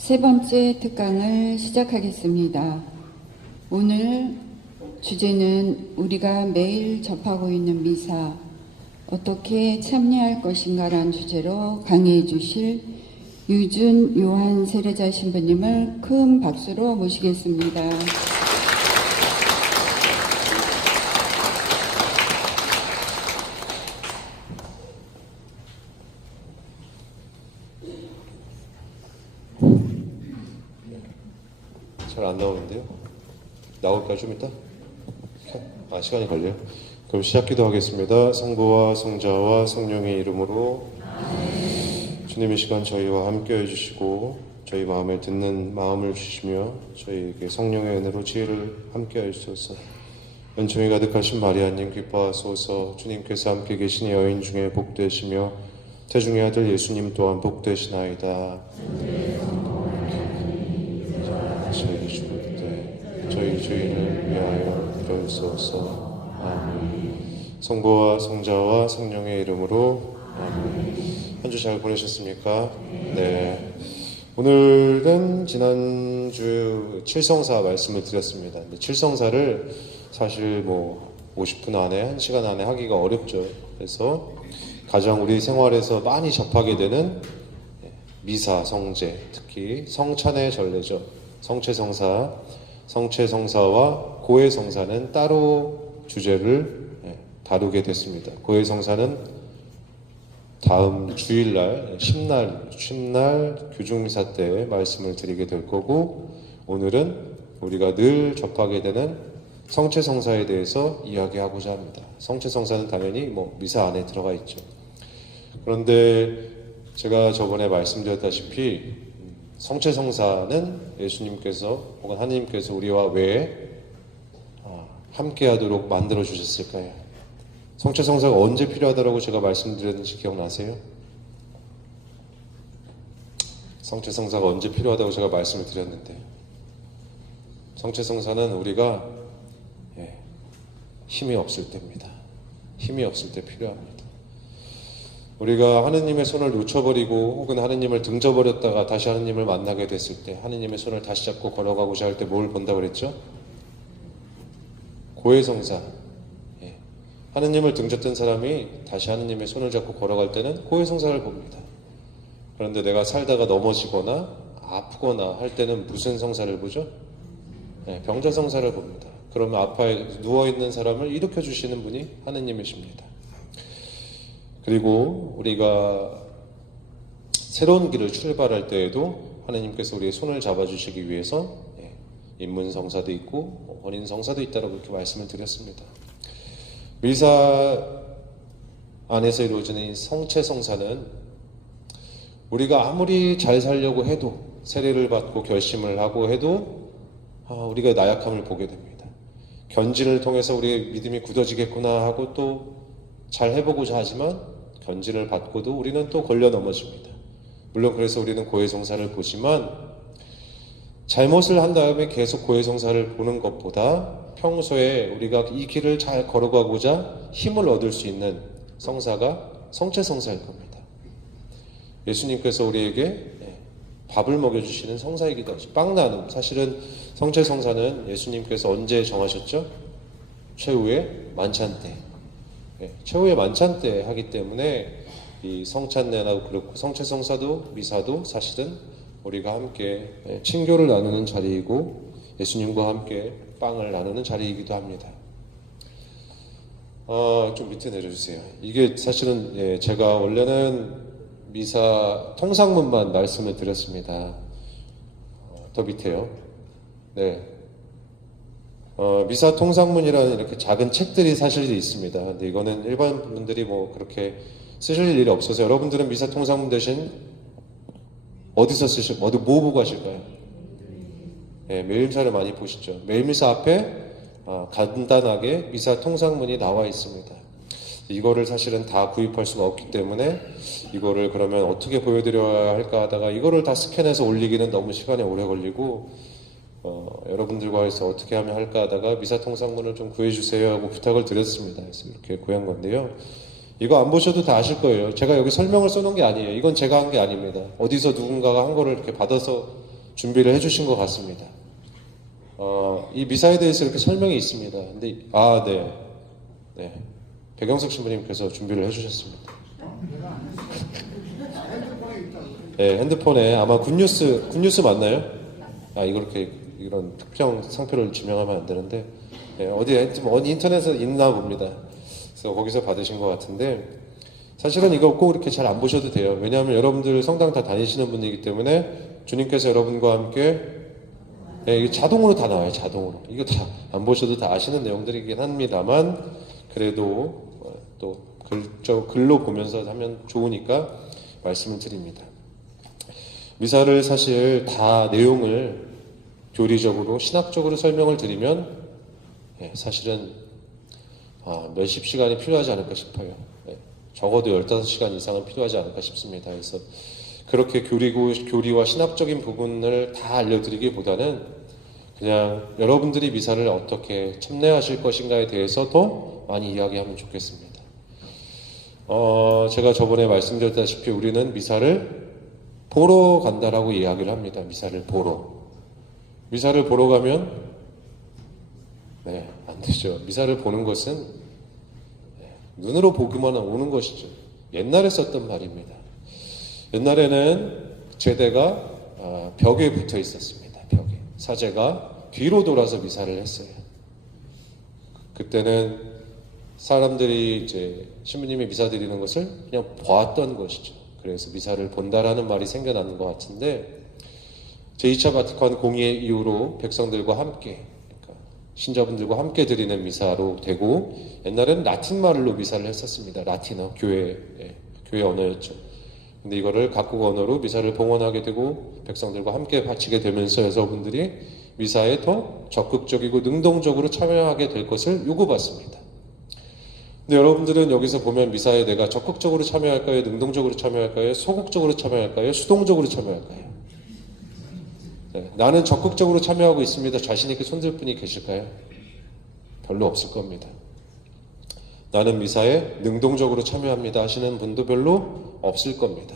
세 번째 특강을 시작하겠습니다. 오늘 주제는 우리가 매일 접하고 있는 미사, 어떻게 참여할 것인가라는 주제로 강의해 주실 유준 요한 세례자 신부님을 큰 박수로 모시겠습니다. 잘 안 나오는데요? 나올까요? 좀 이따? 시간이 걸려요. 그럼 시작기도 하겠습니다. 성부와 성자와 성령의 이름으로 주님 이 시간 저희와 함께 해주시고 저희 마음에 듣는 마음을 주시며 저희에게 성령의 은혜로 지혜를 함께 하시소서. 은총이 가득하신 마리아님 기뻐하소서. 주님께서 함께 계신 여인 중에 복되시며 태중의 아들 예수님 또한 복되시나이다. 저희 죽을 때 저희 주인을 위하여 기도하소서. 아멘. 성부와 성자와 성령의 이름으로 아멘. 한 주 잘 보내셨습니까? 네. 오늘은 지난주 칠성사 말씀을 드렸습니다. 근데 칠성사를 사실 50분 안에 1시간 안에 하기가 어렵죠. 그래서 가장 우리 생활에서 많이 접하게 되는 미사, 성제, 특히 성찬의 전례죠. 성체성사, 성체성사와 고해성사는 따로 주제를 다루게 됐습니다. 고해성사는 다음 주일날, 쉼날 교중미사 때 말씀을 드리게 될 거고, 오늘은 우리가 늘 접하게 되는 성체성사에 대해서 이야기하고자 합니다. 성체성사는 당연히 미사 안에 들어가 있죠. 그런데 제가 저번에 말씀드렸다시피 성체성사는 예수님께서 혹은 하나님께서 우리와 왜 함께하도록 만들어 주셨을까요? 성체성사가 언제 필요하다고 제가 말씀드렸는지 기억나세요? 성체성사가 언제 필요하다고 제가 말씀을 드렸는데, 성체성사는 우리가 힘이 없을 때입니다. 힘이 없을 때 필요합니다. 우리가 하느님의 손을 놓쳐버리고 혹은 하느님을 등져버렸다가 다시 하느님을 만나게 됐을 때, 하느님의 손을 다시 잡고 걸어가고자 할 때 뭘 본다고 그랬죠? 고해성사. 하느님을 등졌던 사람이 다시 하느님의 손을 잡고 걸어갈 때는 고해성사를 봅니다. 그런데 내가 살다가 넘어지거나 아프거나 할 때는 무슨 성사를 보죠? 병자성사를 봅니다. 그러면 아파에 누워있는 사람을 일으켜주시는 분이 하느님이십니다. 그리고 우리가 새로운 길을 출발할 때에도 하나님께서 우리의 손을 잡아주시기 위해서 인문성사도 있고 혼인성사도 있다고 그렇게 말씀을 드렸습니다. 미사 안에서 이루어지는 성체성사는 우리가 아무리 잘 살려고 해도, 세례를 받고 결심을 하고 해도 우리가 나약함을 보게 됩니다. 견진을 통해서 우리의 믿음이 굳어지겠구나 하고 또 잘 해보고자 하지만 견진을 받고도 우리는 또 걸려 넘어집니다. 물론 그래서 우리는 고해성사를 보지만, 잘못을 한 다음에 계속 고해성사를 보는 것보다 평소에 우리가 이 길을 잘 걸어가고자 힘을 얻을 수 있는 성사가 성체성사일 겁니다. 예수님께서 우리에게 밥을 먹여주시는 성사이기도 하죠. 빵 나눔. 사실은 성체성사는 예수님께서 언제 정하셨죠? 최후의 만찬 때. 최후의 만찬 때 하기 때문에 이 성찬례나도 그렇고 성체성사도 미사도 사실은 우리가 함께 친교를 나누는 자리이고 예수님과 함께 빵을 나누는 자리이기도 합니다. 좀 밑에 내려주세요. 이게 사실은 제가 원래는 미사 통상문만 말씀을 드렸습니다. 더 밑에요. 네. 미사 통상문이라는 이렇게 작은 책들이 사실 있습니다. 근데 이거는 일반 분들이 그렇게 쓰실 일이 없어서 여러분들은 미사 통상문 대신 어디서 뭐 보고 하실까요? 매일미사를 많이 보시죠. 매일미사 앞에 간단하게 미사 통상문이 나와 있습니다. 이거를 사실은 다 구입할 수가 없기 때문에 이거를 그러면 어떻게 보여드려야 할까 하다가 이거를 다 스캔해서 올리기는 너무 시간이 오래 걸리고 여러분들과 해서 어떻게 하면 할까 하다가 미사 통상문을 좀 구해주세요 하고 부탁을 드렸습니다. 그래서 이렇게 구한 건데요. 이거 안 보셔도 다 아실 거예요. 제가 여기 설명을 써놓은 게 아니에요. 이건 제가 한 게 아닙니다. 어디서 누군가가 한 거를 이렇게 받아서 준비를 해주신 것 같습니다. 이 미사에 대해서 이렇게 설명이 있습니다. 근데 네. 백영석 신부님께서 준비를 해주셨습니다. 네, 핸드폰에 아마 굿뉴스 맞나요? 이런 특정 상표를 지명하면 안 되는데, 네, 어디 인터넷에 있나 봅니다. 그래서 거기서 받으신 것 같은데, 사실은 이거 꼭 이렇게 잘 안 보셔도 돼요. 왜냐하면 여러분들 성당 다 다니시는 분이기 때문에 주님께서 여러분과 함께, 네, 이게 자동으로 다 나와요. 자동으로. 이거 다 안 보셔도 다 아시는 내용들이긴 합니다만, 그래도 또 글로 보면서 하면 좋으니까 말씀을 드립니다. 미사를 사실 다 내용을 교리적으로 신학적으로 설명을 드리면 사실은 몇십 시간이 필요하지 않을까 싶어요. 적어도 15시간 이상은 필요하지 않을까 싶습니다. 그래서 그렇게 교리와 신학적인 부분을 다 알려드리기보다는 그냥 여러분들이 미사를 어떻게 참여하실 것인가에 대해서 더 많이 이야기하면 좋겠습니다. 제가 저번에 말씀드렸다시피 우리는 미사를 보러 간다라고 이야기를 합니다. 미사를 보러 가면 안 되죠. 미사를 보는 것은 눈으로 보기만 오는 것이죠. 옛날에 썼던 말입니다. 옛날에는 제대가 벽에 붙어 있었습니다. 벽에. 사제가 뒤로 돌아서 미사를 했어요. 그때는 사람들이 이제 신부님이 미사 드리는 것을 그냥 보았던 것이죠. 그래서 미사를 본다라는 말이 생겨나는 것 같은데, 제2차 바티칸 공의 이후로 백성들과 함께, 그러니까 신자분들과 함께 드리는 미사로 되고, 옛날에는 라틴 말로 미사를 했었습니다. 라틴어, 교회 언어였죠. 근데 이거를 각국 언어로 미사를 봉헌하게 되고 백성들과 함께 바치게 되면서 여러분들이 미사에 더 적극적이고 능동적으로 참여하게 될 것을 요구받습니다. 근데 여러분들은 여기서 보면 미사에 내가 적극적으로 참여할까요? 능동적으로 참여할까요? 소극적으로 참여할까요? 수동적으로 참여할까요? 네, 나는 적극적으로 참여하고 있습니다. 자신 있게 손들 분이 계실까요? 별로 없을 겁니다. 나는 미사에 능동적으로 참여합니다 하시는 분도 별로 없을 겁니다.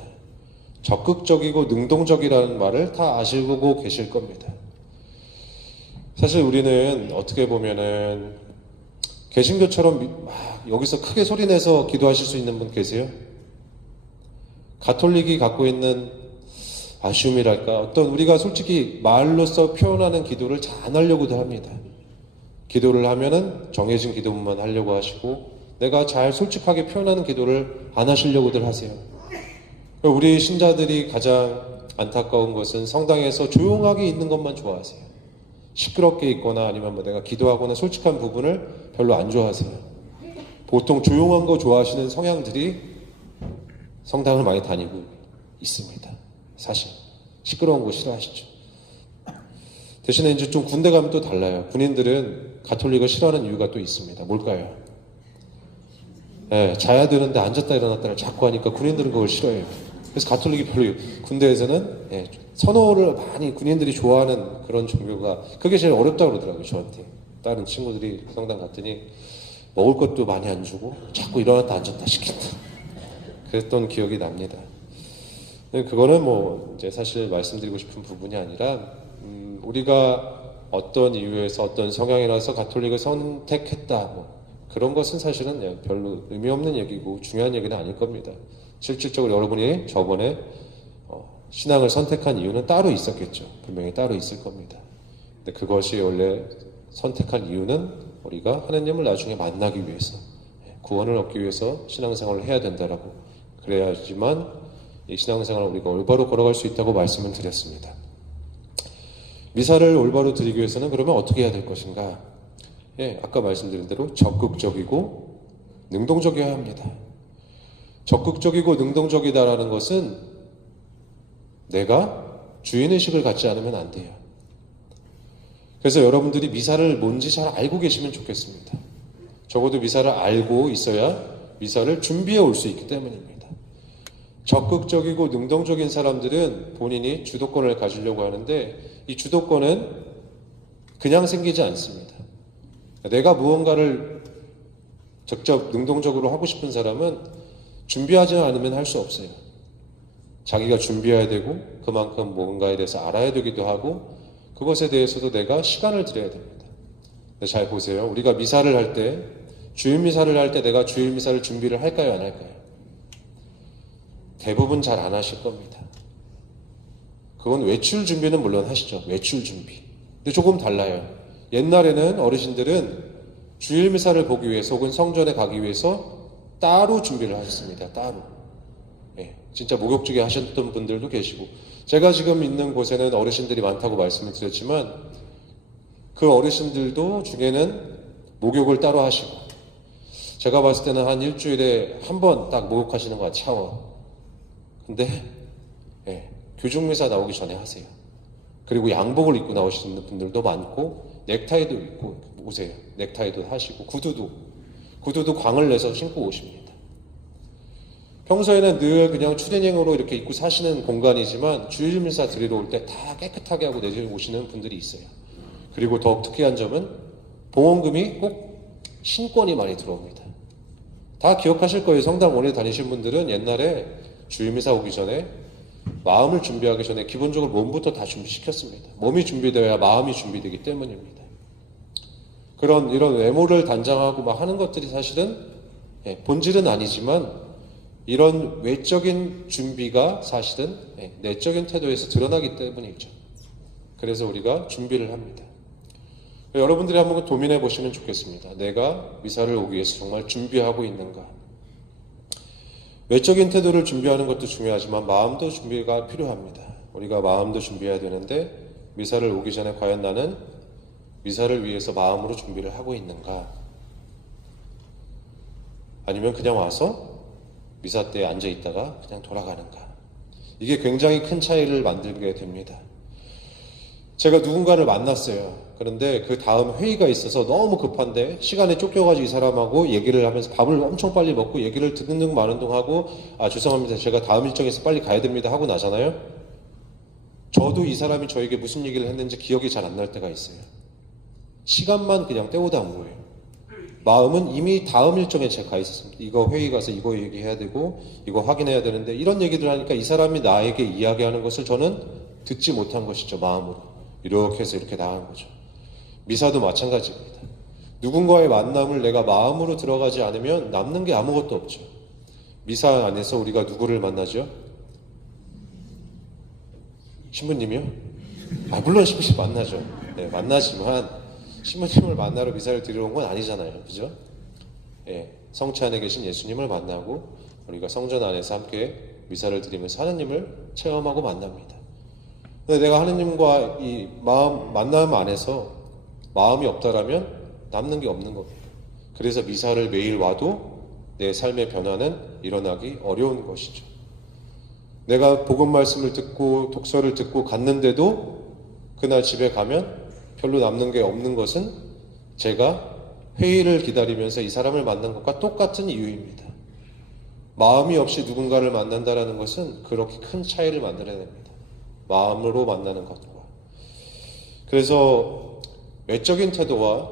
적극적이고 능동적이라는 말을 다 아시고 계실 겁니다. 사실 우리는 어떻게 보면은 개신교처럼 여기서 크게 소리내서 기도하실 수 있는 분 계세요? 가톨릭이 갖고 있는 아쉬움이랄까, 어떤 우리가 솔직히 말로써 표현하는 기도를 잘 안 하려고도 합니다. 기도를 하면은 정해진 기도만 하려고 하시고, 내가 잘 솔직하게 표현하는 기도를 안 하시려고들 하세요. 우리 신자들이 가장 안타까운 것은 성당에서 조용하게 있는 것만 좋아하세요. 시끄럽게 있거나 아니면 내가 기도하거나 솔직한 부분을 별로 안 좋아하세요. 보통 조용한 거 좋아하시는 성향들이 성당을 많이 다니고 있습니다. 사실 시끄러운 거 싫어하시죠. 대신에 이제 좀 군대 가면 또 달라요. 군인들은 가톨릭을 싫어하는 이유가 또 있습니다. 뭘까요? 자야 되는데 앉았다 일어났다를 자꾸 하니까 군인들은 그걸 싫어해요. 그래서 가톨릭이 별로, 군대에서는 선호를 많이 군인들이 좋아하는 그런 종교가, 그게 제일 어렵다고 그러더라고요. 저한테 다른 친구들이 성당 갔더니 먹을 것도 많이 안 주고 자꾸 일어났다 앉았다 시킨다, 그랬던 기억이 납니다. 그거는 이제 사실 말씀드리고 싶은 부분이 아니라, 우리가 어떤 이유에서 어떤 성향이라서 가톨릭을 선택했다, 그런 것은 사실은 별로 의미 없는 얘기고 중요한 얘기는 아닐 겁니다. 실질적으로 여러분이 저번에 신앙을 선택한 이유는 따로 있었겠죠. 분명히 따로 있을 겁니다. 근데 그것이 원래 선택한 이유는 우리가 하나님을 나중에 만나기 위해서, 구원을 얻기 위해서 신앙생활을 해야 된다라고, 그래야지만 이 신앙생활을 우리가 올바로 걸어갈 수 있다고 말씀을 드렸습니다. 미사를 올바로 드리기 위해서는 그러면 어떻게 해야 될 것인가? 아까 말씀드린 대로 적극적이고 능동적이어야 합니다. 적극적이고 능동적이다라는 것은 내가 주인의식을 갖지 않으면 안 돼요. 그래서 여러분들이 미사를 뭔지 잘 알고 계시면 좋겠습니다. 적어도 미사를 알고 있어야 미사를 준비해 올 수 있기 때문입니다. 적극적이고 능동적인 사람들은 본인이 주도권을 가지려고 하는데, 이 주도권은 그냥 생기지 않습니다. 내가 무언가를 직접 능동적으로 하고 싶은 사람은 준비하지 않으면 할 수 없어요. 자기가 준비해야 되고 그만큼 뭔가에 대해서 알아야 되기도 하고 그것에 대해서도 내가 시간을 들여야 됩니다. 근데 잘 보세요. 우리가 미사를 할 때, 주일 미사를 할 때 내가 주일 미사를 준비를 할까요, 안 할까요? 대부분 잘 안 하실 겁니다. 그건 외출 준비는 물론 하시죠. 외출 준비. 근데 조금 달라요. 옛날에는 어르신들은 주일 미사를 보기 위해서 혹은 성전에 가기 위해서 따로 준비를 하셨습니다. 따로. 예, 진짜 목욕지게 하셨던 분들도 계시고, 제가 지금 있는 곳에는 어르신들이 많다고 말씀을 드렸지만 그 어르신들도 중에는 목욕을 따로 하시고, 제가 봤을 때는 한 일주일에 한 번 딱 목욕하시는 것 같아요. 샤워. 근데 예, 교중미사 나오기 전에 하세요. 그리고 양복을 입고 나오시는 분들도 많고 넥타이도 입고 오세요. 넥타이도 하시고 구두도 광을 내서 신고 오십니다. 평소에는 늘 그냥 추리닝으로 이렇게 입고 사시는 공간이지만 주일 미사 드리러 올 때 다 깨끗하게 하고 내려오시는 분들이 있어요. 그리고 더욱 특이한 점은 봉헌금이 꼭 신권이 많이 들어옵니다. 다 기억하실 거예요. 성당 오래 다니신 분들은 옛날에 주일 미사 오기 전에 마음을 준비하기 전에 기본적으로 몸부터 다 준비시켰습니다. 몸이 준비되어야 마음이 준비되기 때문입니다. 이런 외모를 단장하고 막 하는 것들이 사실은 본질은 아니지만 이런 외적인 준비가 사실은 내적인 태도에서 드러나기 때문이죠. 그래서 우리가 준비를 합니다. 여러분들이 한번 고민해 보시면 좋겠습니다. 내가 미사를 오기 위해서 정말 준비하고 있는가? 외적인 태도를 준비하는 것도 중요하지만 마음도 준비가 필요합니다. 우리가 마음도 준비해야 되는데 미사를 오기 전에 과연 나는 미사를 위해서 마음으로 준비를 하고 있는가? 아니면 그냥 와서 미사 때 앉아 있다가 그냥 돌아가는가? 이게 굉장히 큰 차이를 만들게 됩니다. 제가 누군가를 만났어요. 그런데 그 다음 회의가 있어서 너무 급한데 시간에 쫓겨가지고 이 사람하고 얘기를 하면서 밥을 엄청 빨리 먹고 얘기를 듣는 둥 마는 둥 하고 죄송합니다. 제가 다음 일정에서 빨리 가야 됩니다 하고 나잖아요. 저도 이 사람이 저에게 무슨 얘기를 했는지 기억이 잘 안 날 때가 있어요. 시간만 그냥 때우다 온 거예요. 마음은 이미 다음 일정에 제가 가 있었습니다. 이거 회의 가서 이거 얘기해야 되고 이거 확인해야 되는데 이런 얘기를 하니까 이 사람이 나에게 이야기하는 것을 저는 듣지 못한 것이죠. 마음으로. 이렇게 해서 이렇게 나간 거죠. 미사도 마찬가지입니다. 누군가의 만남을 내가 마음으로 들어가지 않으면 남는 게 아무것도 없죠. 미사 안에서 우리가 누구를 만나죠? 신부님이요? 물론 신부님 만나죠. 네, 만나지만 신부님을 만나러 미사를 드리러 온 건 아니잖아요. 그죠? 예, 성체 안에 계신 예수님을 만나고 우리가 성전 안에서 함께 미사를 드리면서 하느님을 체험하고 만납니다. 근데 내가 하느님과 이 만남 안에서 마음이 없다라면 남는 게 없는 겁니다. 그래서 미사를 매일 와도 내 삶의 변화는 일어나기 어려운 것이죠. 내가 복음 말씀을 듣고 독서를 듣고 갔는데도 그날 집에 가면 별로 남는 게 없는 것은 제가 회의를 기다리면서 이 사람을 만난 것과 똑같은 이유입니다. 마음이 없이 누군가를 만난다라는 것은 그렇게 큰 차이를 만들어냅니다. 마음으로 만나는 것과. 그래서 외적인 태도와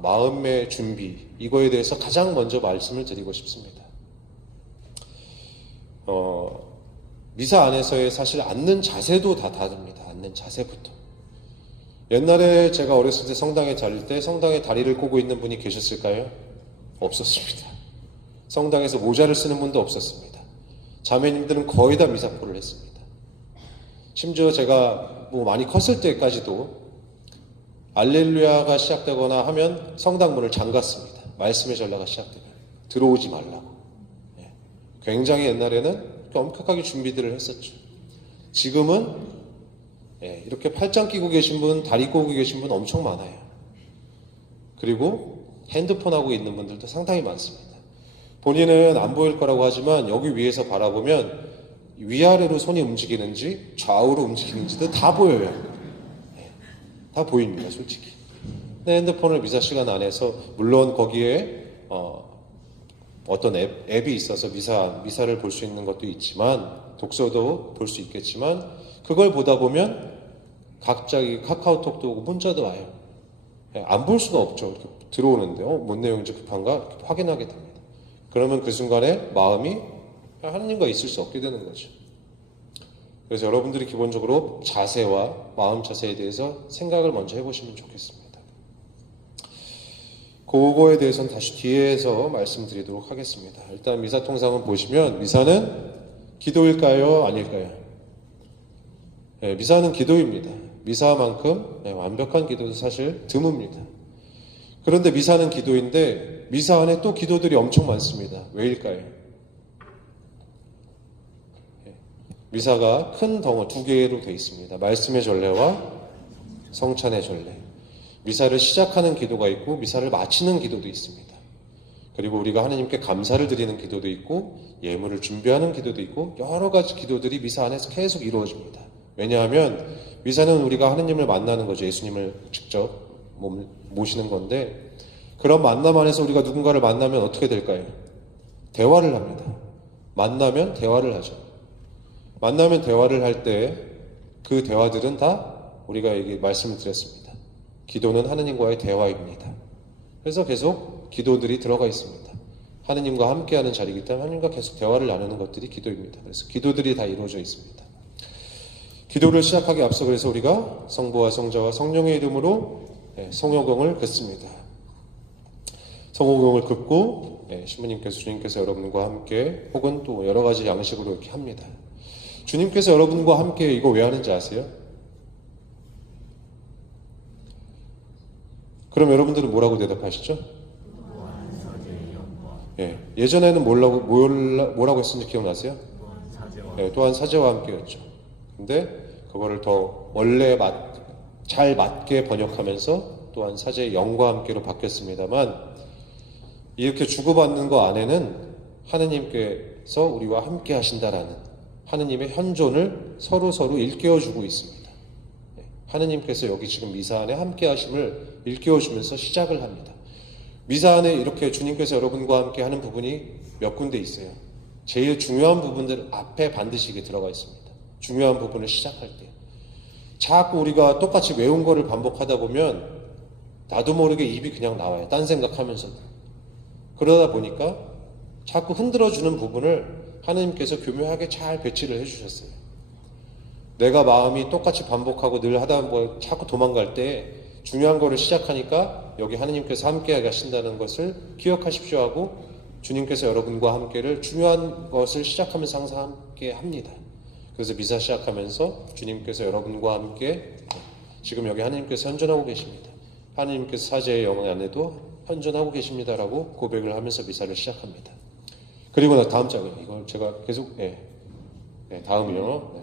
마음의 준비, 이거에 대해서 가장 먼저 말씀을 드리고 싶습니다. 미사 안에서의 사실 앉는 자세도 다 다릅니다. 앉는 자세부터. 옛날에 제가 어렸을 때 성당에 다닐 때 성당에 다리를 꼬고 있는 분이 계셨을까요? 없었습니다. 성당에서 모자를 쓰는 분도 없었습니다. 자매님들은 거의 다 미사포를 했습니다. 심지어 제가 많이 컸을 때까지도 알렐루야가 시작되거나 하면 성당문을 잠갔습니다. 말씀의 전라가 시작되면 들어오지 말라고. 굉장히 옛날에는 엄격하게 준비들을 했었죠. 지금은 이렇게 팔짱 끼고 계신 분, 다리 꼬고 계신 분 엄청 많아요. 그리고 핸드폰 하고 있는 분들도 상당히 많습니다. 본인은 안 보일 거라고 하지만 여기 위에서 바라보면 위아래로 손이 움직이는지 좌우로 움직이는지도 다 보여요. 다 보입니다, 솔직히. 근데 핸드폰을 미사 시간 안에서 물론 거기에 어떤 앱이 있어서 미사를 볼 수 있는 것도 있지만 독서도 볼 수 있겠지만 그걸 보다 보면 갑자기 카카오톡도 오고 문자도 와요. 안 볼 수가 없죠. 이렇게 들어오는데 뭔 내용인지 급한가 이렇게 확인하게 됩니다. 그러면 그 순간에 마음이 하느님과 있을 수 없게 되는 거죠. 그래서 여러분들이 기본적으로 자세와 마음 자세에 대해서 생각을 먼저 해보시면 좋겠습니다. 그거에 대해서는 다시 뒤에서 말씀드리도록 하겠습니다. 일단 미사 통상은 보시면 미사는 기도일까요? 아닐까요? 네, 미사는 기도입니다. 미사만큼 완벽한 기도도 사실 드뭅니다. 그런데 미사는 기도인데 미사 안에 또 기도들이 엄청 많습니다. 왜일까요? 미사가 큰 덩어 두 개로 되어 있습니다. 말씀의 전례와 성찬의 전례. 미사를 시작하는 기도가 있고 미사를 마치는 기도도 있습니다. 그리고 우리가 하나님께 감사를 드리는 기도도 있고 예물을 준비하는 기도도 있고 여러 가지 기도들이 미사 안에서 계속 이루어집니다. 왜냐하면 미사는 우리가 하나님을 만나는 거죠. 예수님을 직접 모시는 건데 그런 만남 안에서 우리가 누군가를 만나면 어떻게 될까요? 대화를 합니다. 만나면 대화를 하죠. 만나면 대화를 할 때 그 대화들은 다 우리가 여기 말씀을 드렸습니다. 기도는 하느님과의 대화입니다. 그래서 계속 기도들이 들어가 있습니다. 하느님과 함께하는 자리이기 때문에 하느님과 계속 대화를 나누는 것들이 기도입니다. 그래서 기도들이 다 이루어져 있습니다. 기도를 시작하기 앞서 그래서 우리가 성부와 성자와 성령의 이름으로 성호경을 긋습니다. 성호경을 긋고 신부님께서 주님께서 여러분과 함께 혹은 또 여러 가지 양식으로 이렇게 합니다. 주님께서 여러분과 함께 이거 왜 하는지 아세요? 그럼 여러분들은 뭐라고 대답하시죠? 예전에는 뭐라고 했는지 기억나세요? 또한 사제와 함께였죠. 근데 그거를 더 원래 잘 맞게 번역하면서 또한 사제의 영과 함께로 바뀌었습니다만 이렇게 주고받는 거 안에는 하느님께서 우리와 함께 하신다라는 하느님의 현존을 서로 일깨워주고 있습니다. 하느님께서 여기 지금 미사 안에 함께 하심을 일깨워주면서 시작을 합니다. 미사 안에 이렇게 주님께서 여러분과 함께 하는 부분이 몇 군데 있어요. 제일 중요한 부분들 앞에 반드시 이게 들어가 있습니다. 중요한 부분을 시작할 때 자꾸 우리가 똑같이 외운 거를 반복하다 보면 나도 모르게 입이 그냥 나와요. 딴 생각하면서도. 그러다 보니까 자꾸 흔들어주는 부분을 하나님께서 교묘하게 잘 배치를 해주셨어요. 내가 마음이 똑같이 반복하고 늘 하다 보면 자꾸 도망갈 때 중요한 거를 시작하니까 여기 하나님께서 함께 하신다는 것을 기억하십시오 하고 주님께서 여러분과 함께를 중요한 것을 시작하면서 항상 함께 합니다. 그래서 미사 시작하면서 주님께서 여러분과 함께 지금 여기 하나님께서 현존하고 계십니다. 하나님께서 사제의 영혼 안에도 현존하고 계십니다라고 고백을 하면서 미사를 시작합니다. 그리고 나 다음 장에 이걸 제가 계속 다음이요.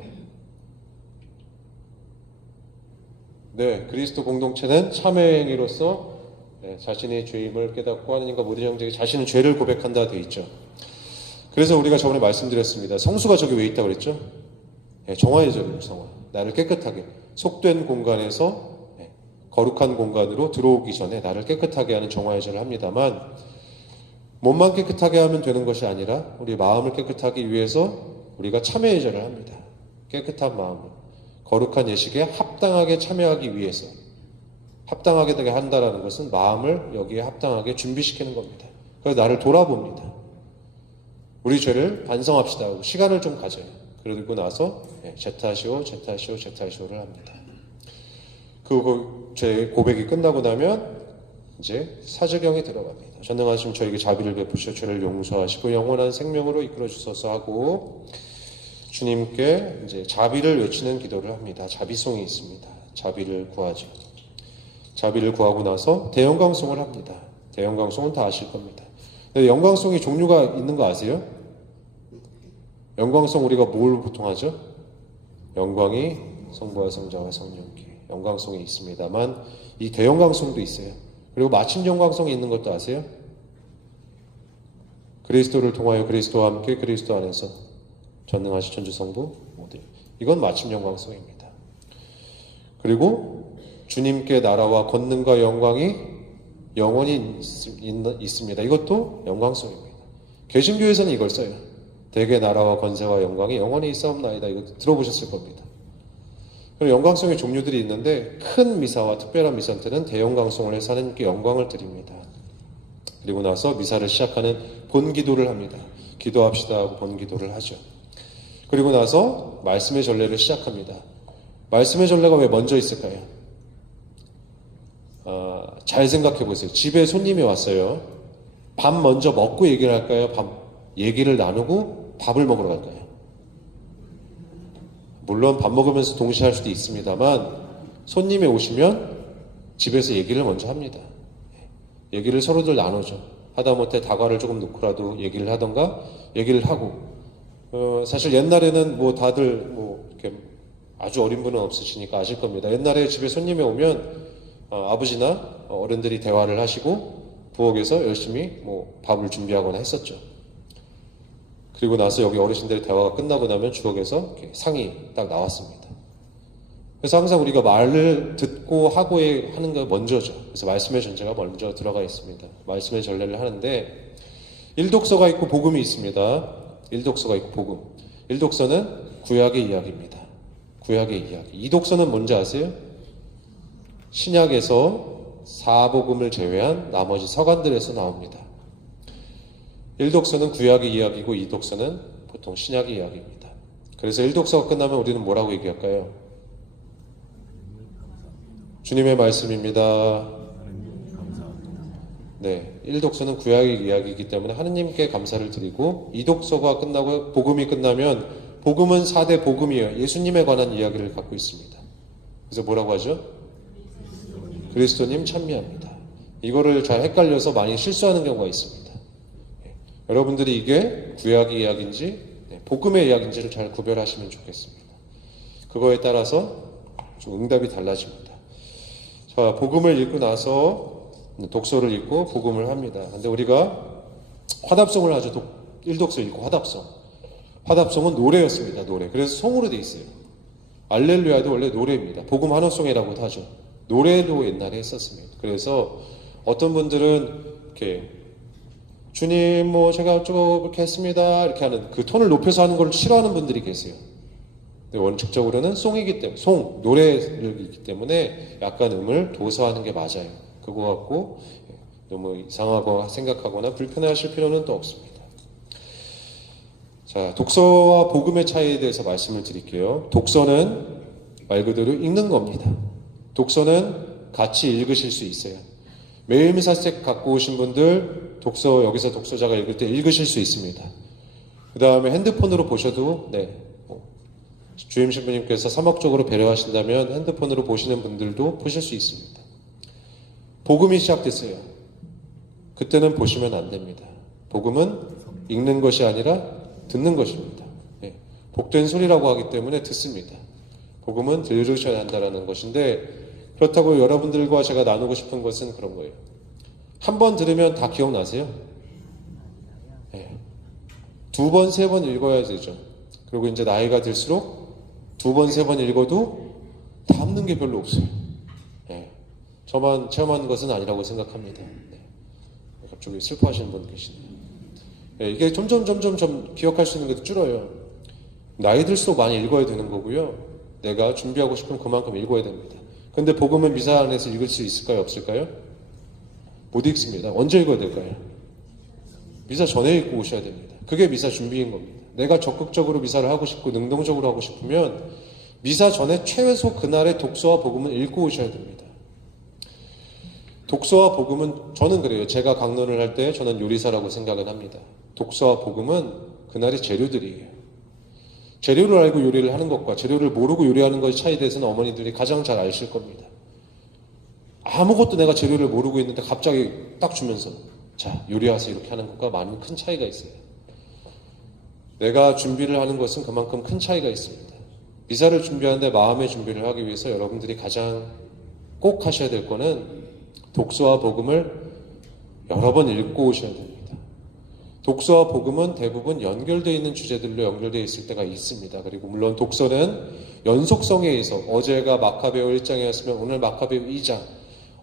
그리스도 공동체는 참회 행위로서 자신의 죄임을 깨닫고 하나님과 모든 형제에게 자신의 죄를 고백한다 되어 있죠. 그래서 우리가 저번에 말씀드렸습니다. 성수가 저기 왜 있다고 그랬죠? 정화의 절입니다. 정화. 나를 깨끗하게 속된 공간에서 거룩한 공간으로 들어오기 전에 나를 깨끗하게 하는 정화의 절을 합니다만 몸만 깨끗하게 하면 되는 것이 아니라 우리 마음을 깨끗하기 위해서 우리가 참회의 절을 합니다. 깨끗한 마음으로 거룩한 예식에 합당하게 참여하기 위해서 합당하게 되게 한다라는 것은 마음을 여기에 합당하게 준비시키는 겁니다. 그래서 나를 돌아봅니다. 우리 죄를 반성합시다 하고 시간을 좀 가져요. 그러고 나서 제타시오를 합니다. 그 제 고백이 끝나고 나면 이제 사제경에 들어갑니다. 전능하신 저에게 자비를 베푸시어 죄를 용서하시고 영원한 생명으로 이끌어 주소서 하고 주님께 이제 자비를 외치는 기도를 합니다. 자비송이 있습니다. 자비를 구하죠. 자비를 구하고 나서 대영광송을 합니다. 대영광송은 다 아실 겁니다. 근데 영광송이 종류가 있는 거 아세요? 영광송 우리가 뭘 보통 하죠? 영광이 성부와 성자와 성령께 영광송이 있습니다만 이 대영광송도 있어요. 그리고 마침 영광송이 있는 것도 아세요? 그리스도를 통하여 그리스도와 함께 그리스도 안에서 전능하신 천주성부 모두 이건 마침 영광송입니다. 그리고 주님께 나라와 권능과 영광이 영원히 있습니다. 이것도 영광송입니다. 개신교에서는 이걸 써요. 대개 나라와 권세와 영광이 영원히 있사옵나이다. 이거 들어보셨을 겁니다. 그리고 영광송의 종류들이 있는데 큰 미사와 특별한 미사 때는 대영광송을 해서 하나님께 영광을 드립니다. 그리고 나서 미사를 시작하는 본기도를 합니다. 기도합시다 하고 본기도를 하죠. 그리고 나서 말씀의 전례를 시작합니다. 말씀의 전례가 왜 먼저 있을까요? 잘 생각해 보세요. 집에 손님이 왔어요. 밥 먼저 먹고 얘기를 할까요? 얘기를 나누고 밥을 먹으러 갈까요? 물론 밥 먹으면서 동시에 할 수도 있습니다만 손님이 오시면 집에서 얘기를 먼저 합니다. 얘기를 서로들 나누죠. 하다못해 다과를 조금 넣고라도 얘기를 하던가 얘기를 하고 사실 옛날에는 뭐 다들 뭐 이렇게 아주 어린 분은 없으시니까 아실 겁니다. 옛날에 집에 손님이 오면 아버지나 어른들이 대화를 하시고 부엌에서 열심히 뭐 밥을 준비하거나 했었죠. 그리고 나서 여기 어르신들의 대화가 끝나고 나면 주걱에서 이렇게 상이 딱 나왔습니다. 그래서 항상 우리가 말을 듣고 하고 하는 게 먼저죠. 그래서 말씀의 전제가 먼저 들어가 있습니다. 말씀의 전례를 하는데 일독서가 있고 복음이 있습니다. 일독서가 있고 복음. 일독서는 구약의 이야기입니다. 구약의 이야기. 이독서는 뭔지 아세요? 신약에서 사복음을 제외한 나머지 서간들에서 나옵니다. 일독서는 구약의 이야기고 이독서는 보통 신약의 이야기입니다. 그래서 일독서가 끝나면 우리는 뭐라고 얘기할까요? 주님의 말씀입니다. 네, 일독서는 구약의 이야기이기 때문에 하느님께 감사를 드리고 이독서가 끝나고 복음이 끝나면 복음은 4대 복음이에요. 예수님에 관한 이야기를 갖고 있습니다. 그래서 뭐라고 하죠? 그리스도님 찬미합니다. 이거를 잘 헷갈려서 많이 실수하는 경우가 있습니다. 여러분들이 이게 구약의 이야기인지 복음의 이야기인지를 잘 구별하시면 좋겠습니다. 그거에 따라서 좀 응답이 달라집니다. 자, 복음을 읽고 나서 독서를 읽고 복음을 합니다. 근데 우리가 화답송을 하죠. 일독서 읽고 화답송. 화답송은 노래였습니다. 노래. 그래서 송으로 돼 있어요. 알렐루야도 원래 노래입니다. 복음 환호송이라고도 하죠. 노래로 옛날에 했었습니다. 그래서 어떤 분들은 이렇게 주님 뭐 제가 좀 이렇게 했습니다 이렇게 하는 그 톤을 높여서 하는 걸 싫어하는 분들이 계세요. 근데 원칙적으로는 송이기 때문에 노래이기 때문에 약간 음을 도서하는 게 맞아요. 그거 갖고 너무 이상하고 생각하거나 불편해하실 필요는 또 없습니다. 자, 독서와 복음의 차이에 대해서 말씀을 드릴게요. 독서는 말 그대로 읽는 겁니다. 독서는 같이 읽으실 수 있어요. 매일미사책 갖고 오신 분들 여기서 독서자가 읽을 때 읽으실 수 있습니다. 그 다음에 핸드폰으로 보셔도 주임 신부님께서 사목적으로 배려하신다면 핸드폰으로 보시는 분들도 보실 수 있습니다. 복음이 시작됐어요. 그때는 보시면 안 됩니다. 복음은 읽는 것이 아니라 듣는 것입니다. 복된 소리라고 하기 때문에 듣습니다. 복음은 들으셔야 한다는 것인데 그렇다고 여러분들과 제가 나누고 싶은 것은 그런 거예요. 한 번 들으면 다 기억나세요? 두 번, 세 번 읽어야 되죠. 그리고 이제 나이가 들수록 두 번, 세 번 읽어도 담는 게 별로 없어요. 저만 체험한 것은 아니라고 생각합니다. 갑자기 슬퍼하시는 분 계시네요. 이게 점점 기억할 수 있는 게 줄어요. 나이 들수록 많이 읽어야 되는 거고요. 내가 준비하고 싶으면 그만큼 읽어야 됩니다. 근데 복음은 미사 안에서 읽을 수 있을까요? 없을까요? 못 읽습니다. 언제 읽어야 될까요? 미사 전에 읽고 오셔야 됩니다. 그게 미사 준비인 겁니다. 내가 적극적으로 미사를 하고 싶고 능동적으로 하고 싶으면 미사 전에 최소 그날의 독서와 복음은 읽고 오셔야 됩니다. 독서와 복음은 저는 그래요. 제가 강론을 할 때 저는 요리사라고 생각을 합니다. 독서와 복음은 그날의 재료들이에요. 재료를 알고 요리를 하는 것과 재료를 모르고 요리하는 것의 차이에 대해서는 어머니들이 가장 잘 아실 겁니다. 아무것도 내가 재료를 모르고 있는데 갑자기 딱 주면서 자 요리하세요 이렇게 하는 것과 많은 큰 차이가 있어요. 내가 준비를 하는 것은 그만큼 큰 차이가 있습니다. 미사를 준비하는데 마음의 준비를 하기 위해서 여러분들이 가장 꼭 하셔야 될 거는 독서와 복음을 여러 번 읽고 오셔야 됩니다. 독서와 복음은 대부분 연결되어 있는 주제들로 연결되어 있을 때가 있습니다. 그리고 물론 독서는 연속성에 의해서 어제가 마카베오 1장이었으면 오늘 마카베오 2장,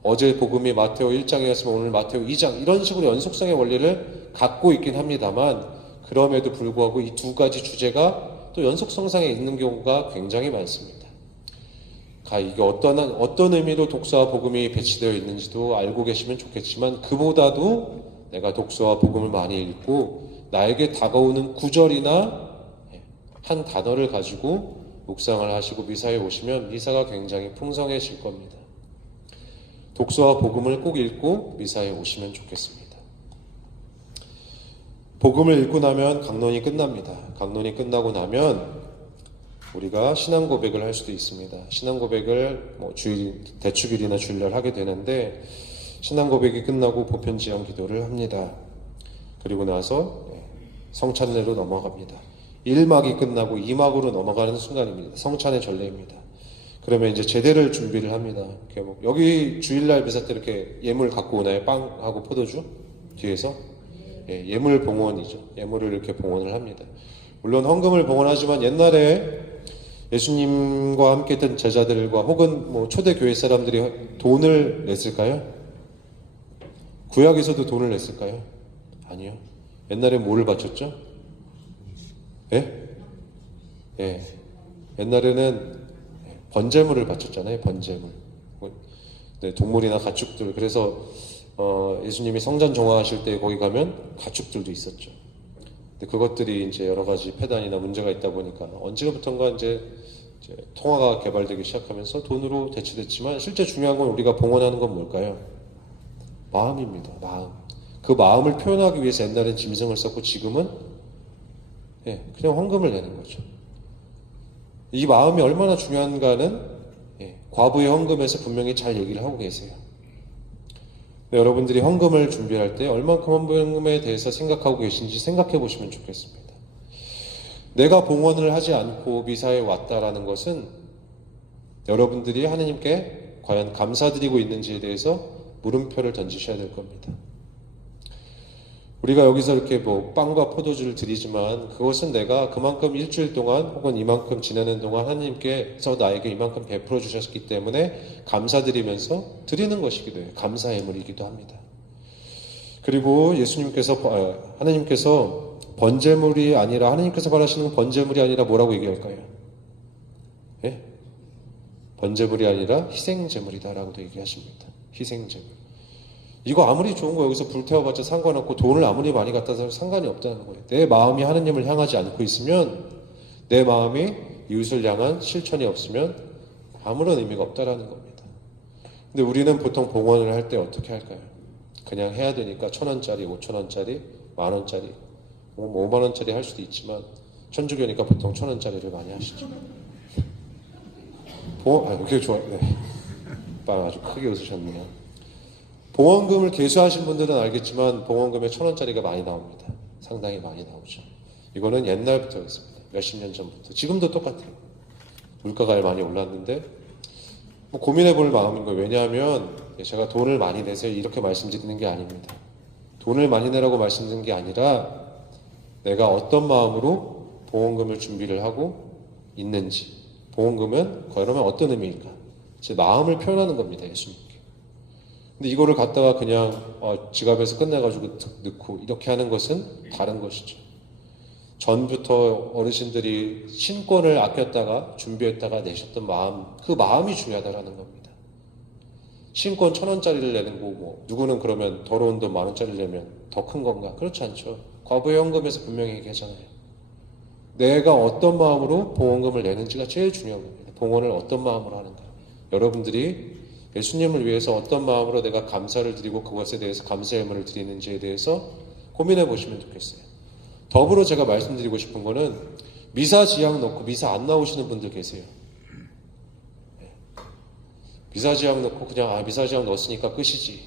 어제 복음이 마테오 1장이었으면 오늘 마테오 2장 이런 식으로 연속성의 원리를 갖고 있긴 합니다만 그럼에도 불구하고 이 두 가지 주제가 또 연속성상에 있는 경우가 굉장히 많습니다. 이게 어떤 의미로 독서와 복음이 배치되어 있는지도 알고 계시면 좋겠지만 그보다도 내가 독서와 복음을 많이 읽고 나에게 다가오는 구절이나 한 단어를 가지고 묵상을 하시고 미사에 오시면 미사가 굉장히 풍성해질 겁니다. 독서와 복음을 꼭 읽고 미사에 오시면 좋겠습니다. 복음을 읽고 나면 강론이 끝납니다. 강론이 끝나고 나면 우리가 신앙 고백을 할 수도 있습니다. 신앙 고백을 대축일이나 주일날 하게 되는데 신앙 고백이 끝나고 보편지향 기도를 합니다. 그리고 나서 성찬례로 넘어갑니다. 1막이 끝나고 2막으로 넘어가는 순간입니다. 성찬의 전례입니다. 그러면 이제 제대를 준비를 합니다. 여기 주일날 미사 때 이렇게 예물 갖고 오나요? 빵하고 포도주? 뒤에서? 예물 봉헌이죠. 예물을 이렇게 봉헌을 합니다. 물론 헌금을 봉헌하지만 옛날에 예수님과 함께 했던 제자들과 혹은 초대 교회 사람들이 돈을 냈을까요? 구약에서도 돈을 냈을까요? 아니요. 옛날에 뭐를 바쳤죠? 옛날에는 번제물을 바쳤잖아요. 번제물. 동물이나 가축들. 그래서 예수님이 성전 정화하실 때 거기 가면 가축들도 있었죠. 근데 그것들이 이제 여러 가지 폐단이나 문제가 있다 보니까 언제부턴가 이제 통화가 개발되기 시작하면서 돈으로 대체됐지만 실제 중요한 건 우리가 봉헌하는 건 뭘까요? 마음입니다. 마음. 그 마음을 표현하기 위해서 옛날엔 짐승을 썼고 지금은 그냥 헌금을 내는 거죠. 이 마음이 얼마나 중요한가는 과부의 헌금에서 분명히 잘 얘기를 하고 계세요. 여러분들이 헌금을 준비할 때 얼만큼 헌금에 대해서 생각하고 계신지 생각해 보시면 좋겠습니다. 내가 봉헌을 하지 않고 미사에 왔다라는 것은 여러분들이 하나님께 과연 감사드리고 있는지에 대해서 물음표를 던지셔야 될 겁니다. 우리가 여기서 이렇게 빵과 포도주를 드리지만 그것은 내가 그만큼 일주일 동안 혹은 이만큼 지내는 동안 하나님께서 나에게 이만큼 베풀어 주셨기 때문에 감사드리면서 드리는 것이기도 해요. 감사 예물이기도 합니다. 그리고 하나님께서 번제물이 아니라 하나님께서 바라시는 번제물이 아니라 뭐라고 얘기할까요? 번제물이 아니라 희생제물이다라고도 얘기하십니다. 희생제물. 이거 아무리 좋은 거 여기서 불태워봤자 상관없고 돈을 아무리 많이 갖다 써도 상관이 없다는 거예요. 내 마음이 하나님을 향하지 않고 있으면 내 마음이 이웃을 향한 실천이 없으면 아무런 의미가 없다라는 겁니다. 근데 우리는 보통 봉헌을 할 때 어떻게 할까요? 그냥 해야 되니까 1,000원짜리, 5,000원짜리, 만원짜리, 5만원짜리 할 수도 있지만 천주교니까 보통 1,000원짜리를 많이 하시죠. 이렇게 좋아요. 네. 아주 크게 웃으셨네요. 봉헌금을 계수하신 분들은 알겠지만 봉헌금에 1,000원짜리가 많이 나옵니다. 상당히 많이 나오죠. 이거는 옛날부터 그랬습니다. 몇십 년 전부터. 지금도 똑같아요. 물가가 많이 올랐는데 고민해 볼 마음인 거예요. 왜냐하면 제가 돈을 많이 내세요 이렇게 말씀드리는 게 아닙니다. 돈을 많이 내라고 말씀드리는 게 아니라 내가 어떤 마음으로 봉헌금을 준비를 하고 있는지, 봉헌금은 그러면 어떤 의미일까? 제 마음을 표현하는 겁니다. 예수님께. 근데 이거를 갖다가 그냥 지갑에서 끝내가지고 넣고 이렇게 하는 것은 다른 것이죠. 전부터 어르신들이 신권을 아꼈다가 준비했다가 내셨던 마음, 그 마음이 중요하다라는 겁니다. 신권 1,000원짜리를 내는 거고 누구는 그러면 더러운 돈 10,000원짜리를 내면 더 큰 건가? 그렇지 않죠. 과부의 헌금에서 분명히 얘기하잖아요. 내가 어떤 마음으로 봉헌금을 내는지가 제일 중요한 겁니다. 봉헌을 어떤 마음으로 하는가. 여러분들이 예수님을 위해서 어떤 마음으로 내가 감사를 드리고 그것에 대해서 감사 예물을 드리는지에 대해서 고민해 보시면 좋겠어요. 더불어 제가 말씀드리고 싶은 거는 미사 지향 넣고 미사 안 나오시는 분들 계세요. 미사 지향 넣고 그냥 미사 지향 넣었으니까 끝이지.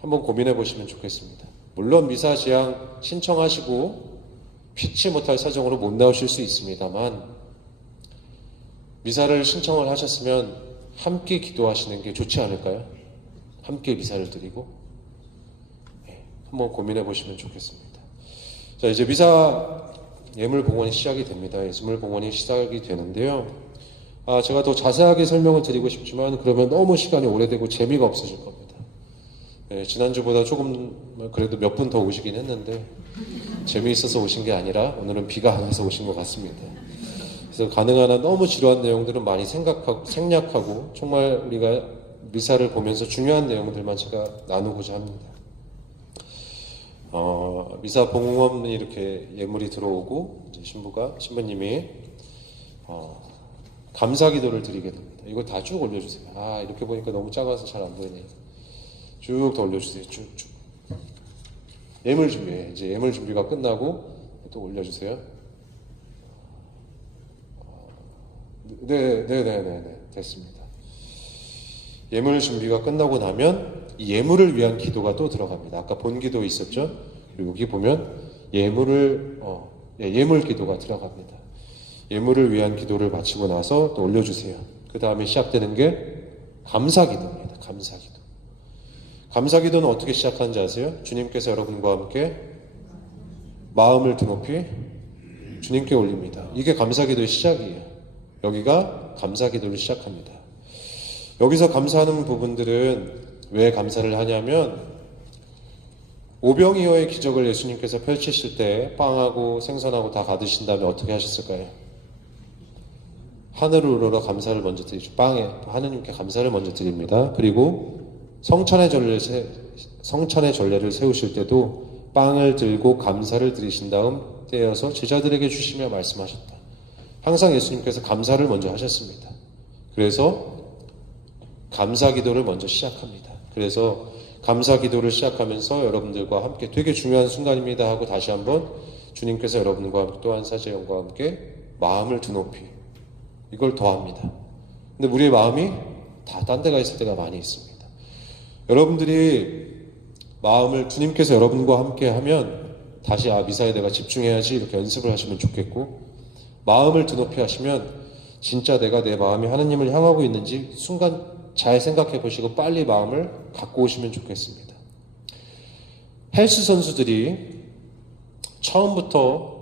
한번 고민해 보시면 좋겠습니다. 물론 미사 지향 신청하시고 피치 못할 사정으로 못 나오실 수 있습니다만 미사를 신청을 하셨으면 함께 기도하시는 게 좋지 않을까요? 함께 미사를 드리고 한번 고민해 보시면 좋겠습니다. 자, 이제 미사 예물 봉헌이 시작이 됩니다. 예물 봉헌이 시작이 되는데요. 제가 더 자세하게 설명을 드리고 싶지만 그러면 너무 시간이 오래되고 재미가 없어질 겁니다. 지난주보다 조금 그래도 몇 분 더 오시긴 했는데 재미있어서 오신 게 아니라 오늘은 비가 안 와서 오신 것 같습니다. 그래서 가능한 한 너무 지루한 내용들은 많이 생략하고 정말 우리가 미사를 보면서 중요한 내용들만 제가 나누고자 합니다. 미사 봉헌이 이렇게 예물이 들어오고 이제 신부님이 감사 기도를 드리게 됩니다. 이거 다 쭉 올려주세요. 이렇게 보니까 너무 작아서 잘 안 보이네요. 쭉 더 올려주세요. 쭉쭉. 예물 준비해. 이제 예물 준비가 끝나고 또 올려주세요. 네, 됐습니다. 예물 준비가 끝나고 나면 이 예물을 위한 기도가 또 들어갑니다. 아까 본 기도 있었죠? 그리고 여기 보면 예물 기도가 들어갑니다. 예물을 위한 기도를 마치고 나서 또 올려주세요. 그 다음에 시작되는 게 감사 기도입니다. 감사 기도. 감사 기도는 어떻게 시작하는지 아세요? 주님께서 여러분과 함께 마음을 드높이 주님께 올립니다. 이게 감사 기도의 시작이에요. 여기가 감사 기도를 시작합니다. 여기서 감사하는 부분들은 왜 감사를 하냐면 오병이어의 기적을 예수님께서 펼치실 때 빵하고 생선하고 다 가드신 다음에 어떻게 하셨을까요? 하늘을 우러러 감사를 먼저 드리죠. 하느님께 감사를 먼저 드립니다. 그리고 성찬의 전례를 세우실 때도 빵을 들고 감사를 드리신 다음 떼어서 제자들에게 주시며 말씀하셨다. 항상 예수님께서 감사를 먼저 하셨습니다. 그래서 감사 기도를 먼저 시작합니다. 그래서 감사 기도를 시작하면서 여러분들과 함께 되게 중요한 순간입니다 하고 다시 한번 주님께서 여러분과 또한 사제형과 함께 마음을 드높이 이걸 더합니다. 근데 우리의 마음이 다 딴 데가 있을 때가 많이 있습니다. 여러분들이 마음을 주님께서 여러분과 함께 하면 다시 미사에 내가 집중해야지 이렇게 연습을 하시면 좋겠고, 마음을 드높이 하시면 진짜 내가 내 마음이 하느님을 향하고 있는지 순간 잘 생각해 보시고 빨리 마음을 갖고 오시면 좋겠습니다. 헬스 선수들이 처음부터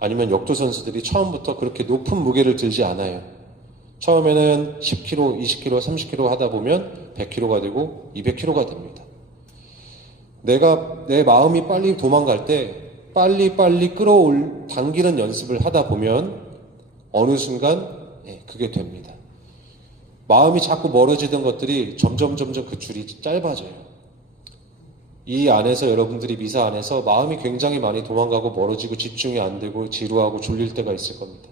아니면 역도 선수들이 처음부터 그렇게 높은 무게를 들지 않아요. 처음에는 10kg, 20kg, 30kg 하다 보면 100kg가 되고 200kg가 됩니다. 내가 내 마음이 빨리 도망갈 때 빨리 당기는 연습을 하다 보면 어느 순간 그게 됩니다. 마음이 자꾸 멀어지던 것들이 점점 그 줄이 짧아져요. 이 안에서 여러분들이 미사 안에서 마음이 굉장히 많이 도망가고 멀어지고 집중이 안 되고 지루하고 졸릴 때가 있을 겁니다.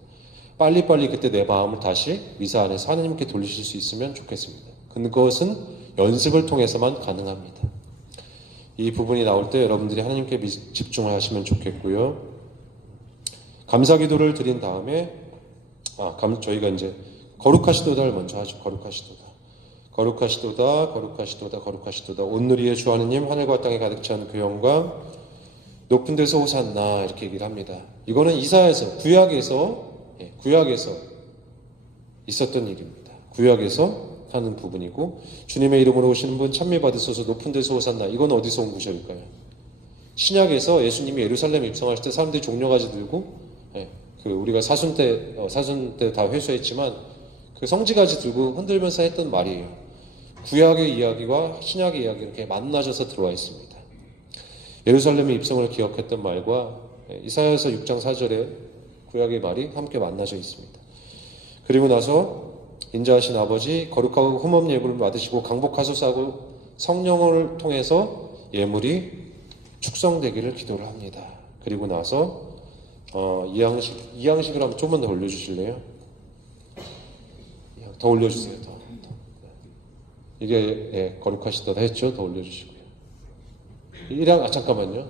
빨리 그때 내 마음을 다시 미사 안에서 하나님께 돌리실 수 있으면 좋겠습니다. 그것은 연습을 통해서만 가능합니다. 이 부분이 나올 때 여러분들이 하나님께 집중을 하시면 좋겠고요. 감사 기도를 드린 다음에 저희가 이제 거룩하시도다를 먼저 하죠. 거룩하시도다. 온누리의 주 하느님, 하늘과 땅에 가득 찬 그 영광, 높은 데서 호산나, 이렇게 얘기를 합니다. 이거는 이사야에서 구약에서 있었던 일입니다. 구약에서 하는 부분이고, 주님의 이름으로 오시는 분 찬미 받으소서, 높은 데서 호산나, 이건 어디서 온 구절일까요? 신약에서 예수님이 예루살렘에 입성하실 때 사람들이 종려가지 들고, 우리가 사순 때 다 회수했지만 그 성지가지 들고 흔들면서 했던 말이에요. 구약의 이야기와 신약의 이야기 이렇게 만나져서 들어와 있습니다. 예루살렘의 입성을 기억했던 말과 이사야서 6장 4절에 구약의 말이 함께 만나져 있습니다. 그리고 나서 인자하신 아버지 거룩하고 흠없는 예물을 받으시고 강복하소서 하고 성령을 통해서 예물이 축성되기를 기도를 합니다. 그리고 나서 이 양식을 한번 조금만 더 올려주실래요? 더 올려주세요. 더. 이게 거룩하시도다 했죠? 더 올려주시고요. 잠깐만요.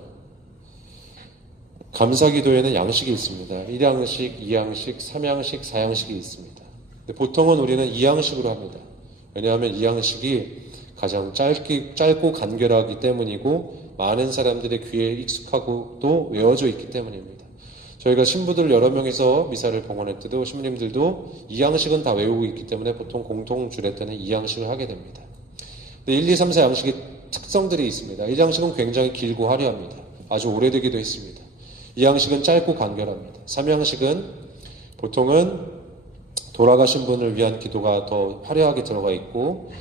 감사기도에는 양식이 있습니다. 1양식, 2양식, 3양식, 4양식이 있습니다. 근데 보통은 우리는 2양식으로 합니다. 왜냐하면 2양식이 가장 짧고 간결하기 때문이고 많은 사람들의 귀에 익숙하고 또 외워져 있기 때문입니다. 저희가 신부들 여러 명이서 미사를 봉헌할 때도 신부님들도 2양식은 다 외우고 있기 때문에 보통 공통 주례 때는 2양식을 하게 됩니다. 근데 1, 2, 3, 4양식의 특성들이 있습니다. 1양식은 굉장히 길고 화려합니다. 아주 오래되기도 했습니다. 2양식은 짧고 간결합니다. 3양식은 보통은 돌아가신 분을 위한 기도가 더 화려하게 들어가 있고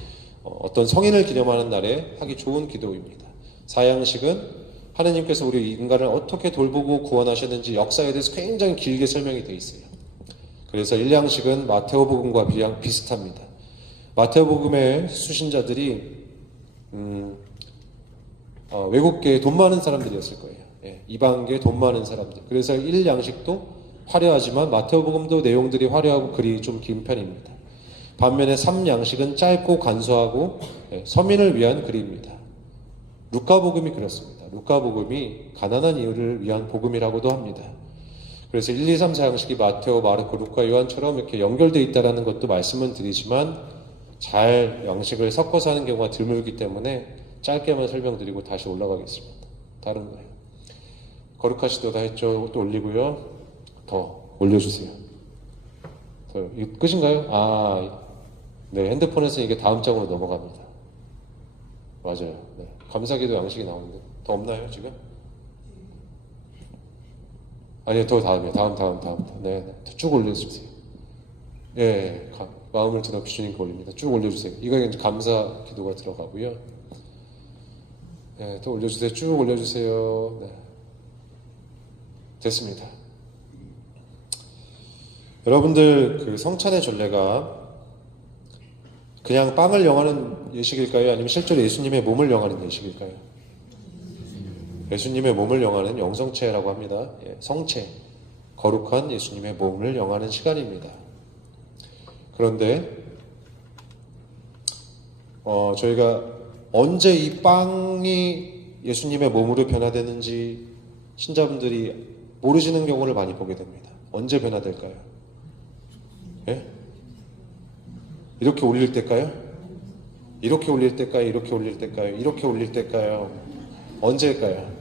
어떤 성인을 기념하는 날에 하기 좋은 기도입니다. 4양식은 하나님께서 우리 인간을 어떻게 돌보고 구원하셨는지 역사에 대해서 굉장히 길게 설명이 되어 있어요. 그래서 1양식은 마테오복음과 비슷합니다. 마테오복음의 수신자들이 외국계에 돈 많은 사람들이었을 거예요. 예, 이방계에 돈 많은 사람들. 그래서 1양식도 화려하지만 마태복음도 내용들이 화려하고 글이 좀 긴 편입니다. 반면에 3양식은 짧고 간소하고 서민을 위한 글입니다. 루카복음이 그렇습니다. 루카복음이 가난한 이유를 위한 복음이라고도 합니다. 그래서 1, 2, 3, 4양식이 마테오, 마르코, 루카, 요한처럼 이렇게 연결되어 있다는 것도 말씀은 드리지만 잘 양식을 섞어서 하는 경우가 드물기 때문에 짧게만 설명드리고 다시 올라가겠습니다. 다른 거예요. 거룩하시도다 했죠. 또 올리고요. 더 올려주세요. 더. 이거 끝인가요? 네. 핸드폰에서 이게 다음 장으로 넘어갑니다. 맞아요. 네. 감사기도 양식이 나오는데 더 없나요 지금? 아니요, 더 다음이에요. 다음. 네. 쭉 올려주세요. 예, 마음을 드높이 주님께 올립니다. 쭉 올려주세요. 이거 이제 감사 기도가 들어가고요. 네, 또 올려주세요. 쭉 올려주세요. 네. 됐습니다. 여러분들 그 성찬의 전례가 그냥 빵을 영하는 예식일까요? 아니면 실제로 예수님의 몸을 영하는 예식일까요? 예수님의 몸을 영하는 영성체라고 합니다. 예, 성체, 거룩한 예수님의 몸을 영하는 시간입니다. 그런데 저희가 언제 이 빵이 예수님의 몸으로 변화되는지 신자분들이 모르시는 경우를 많이 보게 됩니다. 언제 변화될까요? 예? 이렇게 올릴 때일까요? 이렇게 올릴 때일까요? 이렇게 올릴 때일까요? 이렇게 올릴 때일까요? 언제일까요?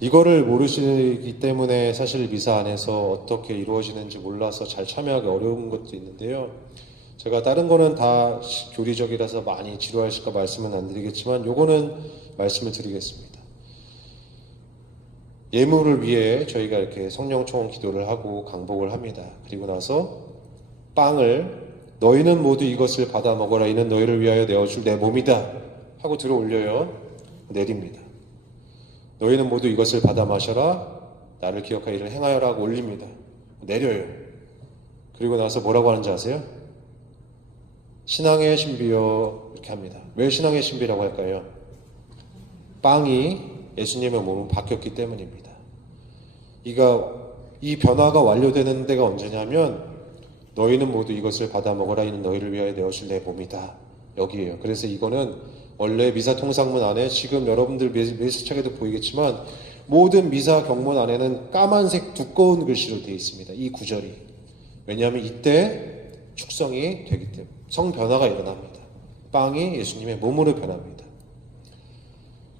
이거를 모르시기 때문에 사실 미사 안에서 어떻게 이루어지는지 몰라서 잘 참여하기 어려운 것도 있는데요. 제가 다른 거는 다 교리적이라서 많이 지루하실까 말씀은 안 드리겠지만 요거는 말씀을 드리겠습니다. 예물을 위해 저희가 이렇게 성령 초원 기도를 하고 강복을 합니다. 그리고 나서 빵을 너희는 모두 이것을 받아 먹어라. 이는 너희를 위하여 내어줄 내 몸이다. 하고 들어 올려요. 내립니다. 너희는 모두 이것을 받아 마셔라. 나를 기억하여 이를 행하여라 하고 올립니다. 내려요. 그리고 나서 뭐라고 하는지 아세요? 신앙의 신비여 이렇게 합니다. 왜 신앙의 신비라고 할까요? 빵이 예수님의 몸은 바뀌었기 때문입니다. 이 변화가 완료되는 데가 언제냐면 너희는 모두 이것을 받아 먹어라. 이는 너희를 위하여 내어줄 내 몸이다. 여기에요. 그래서 이거는 원래 미사 통상문 안에 지금 여러분들 메시책에도 보이겠지만 모든 미사 경문 안에는 까만색 두꺼운 글씨로 되어 있습니다. 이 구절이. 왜냐하면 이때 축성이 되기 때문에 성변화가 일어납니다. 빵이 예수님의 몸으로 변합니다.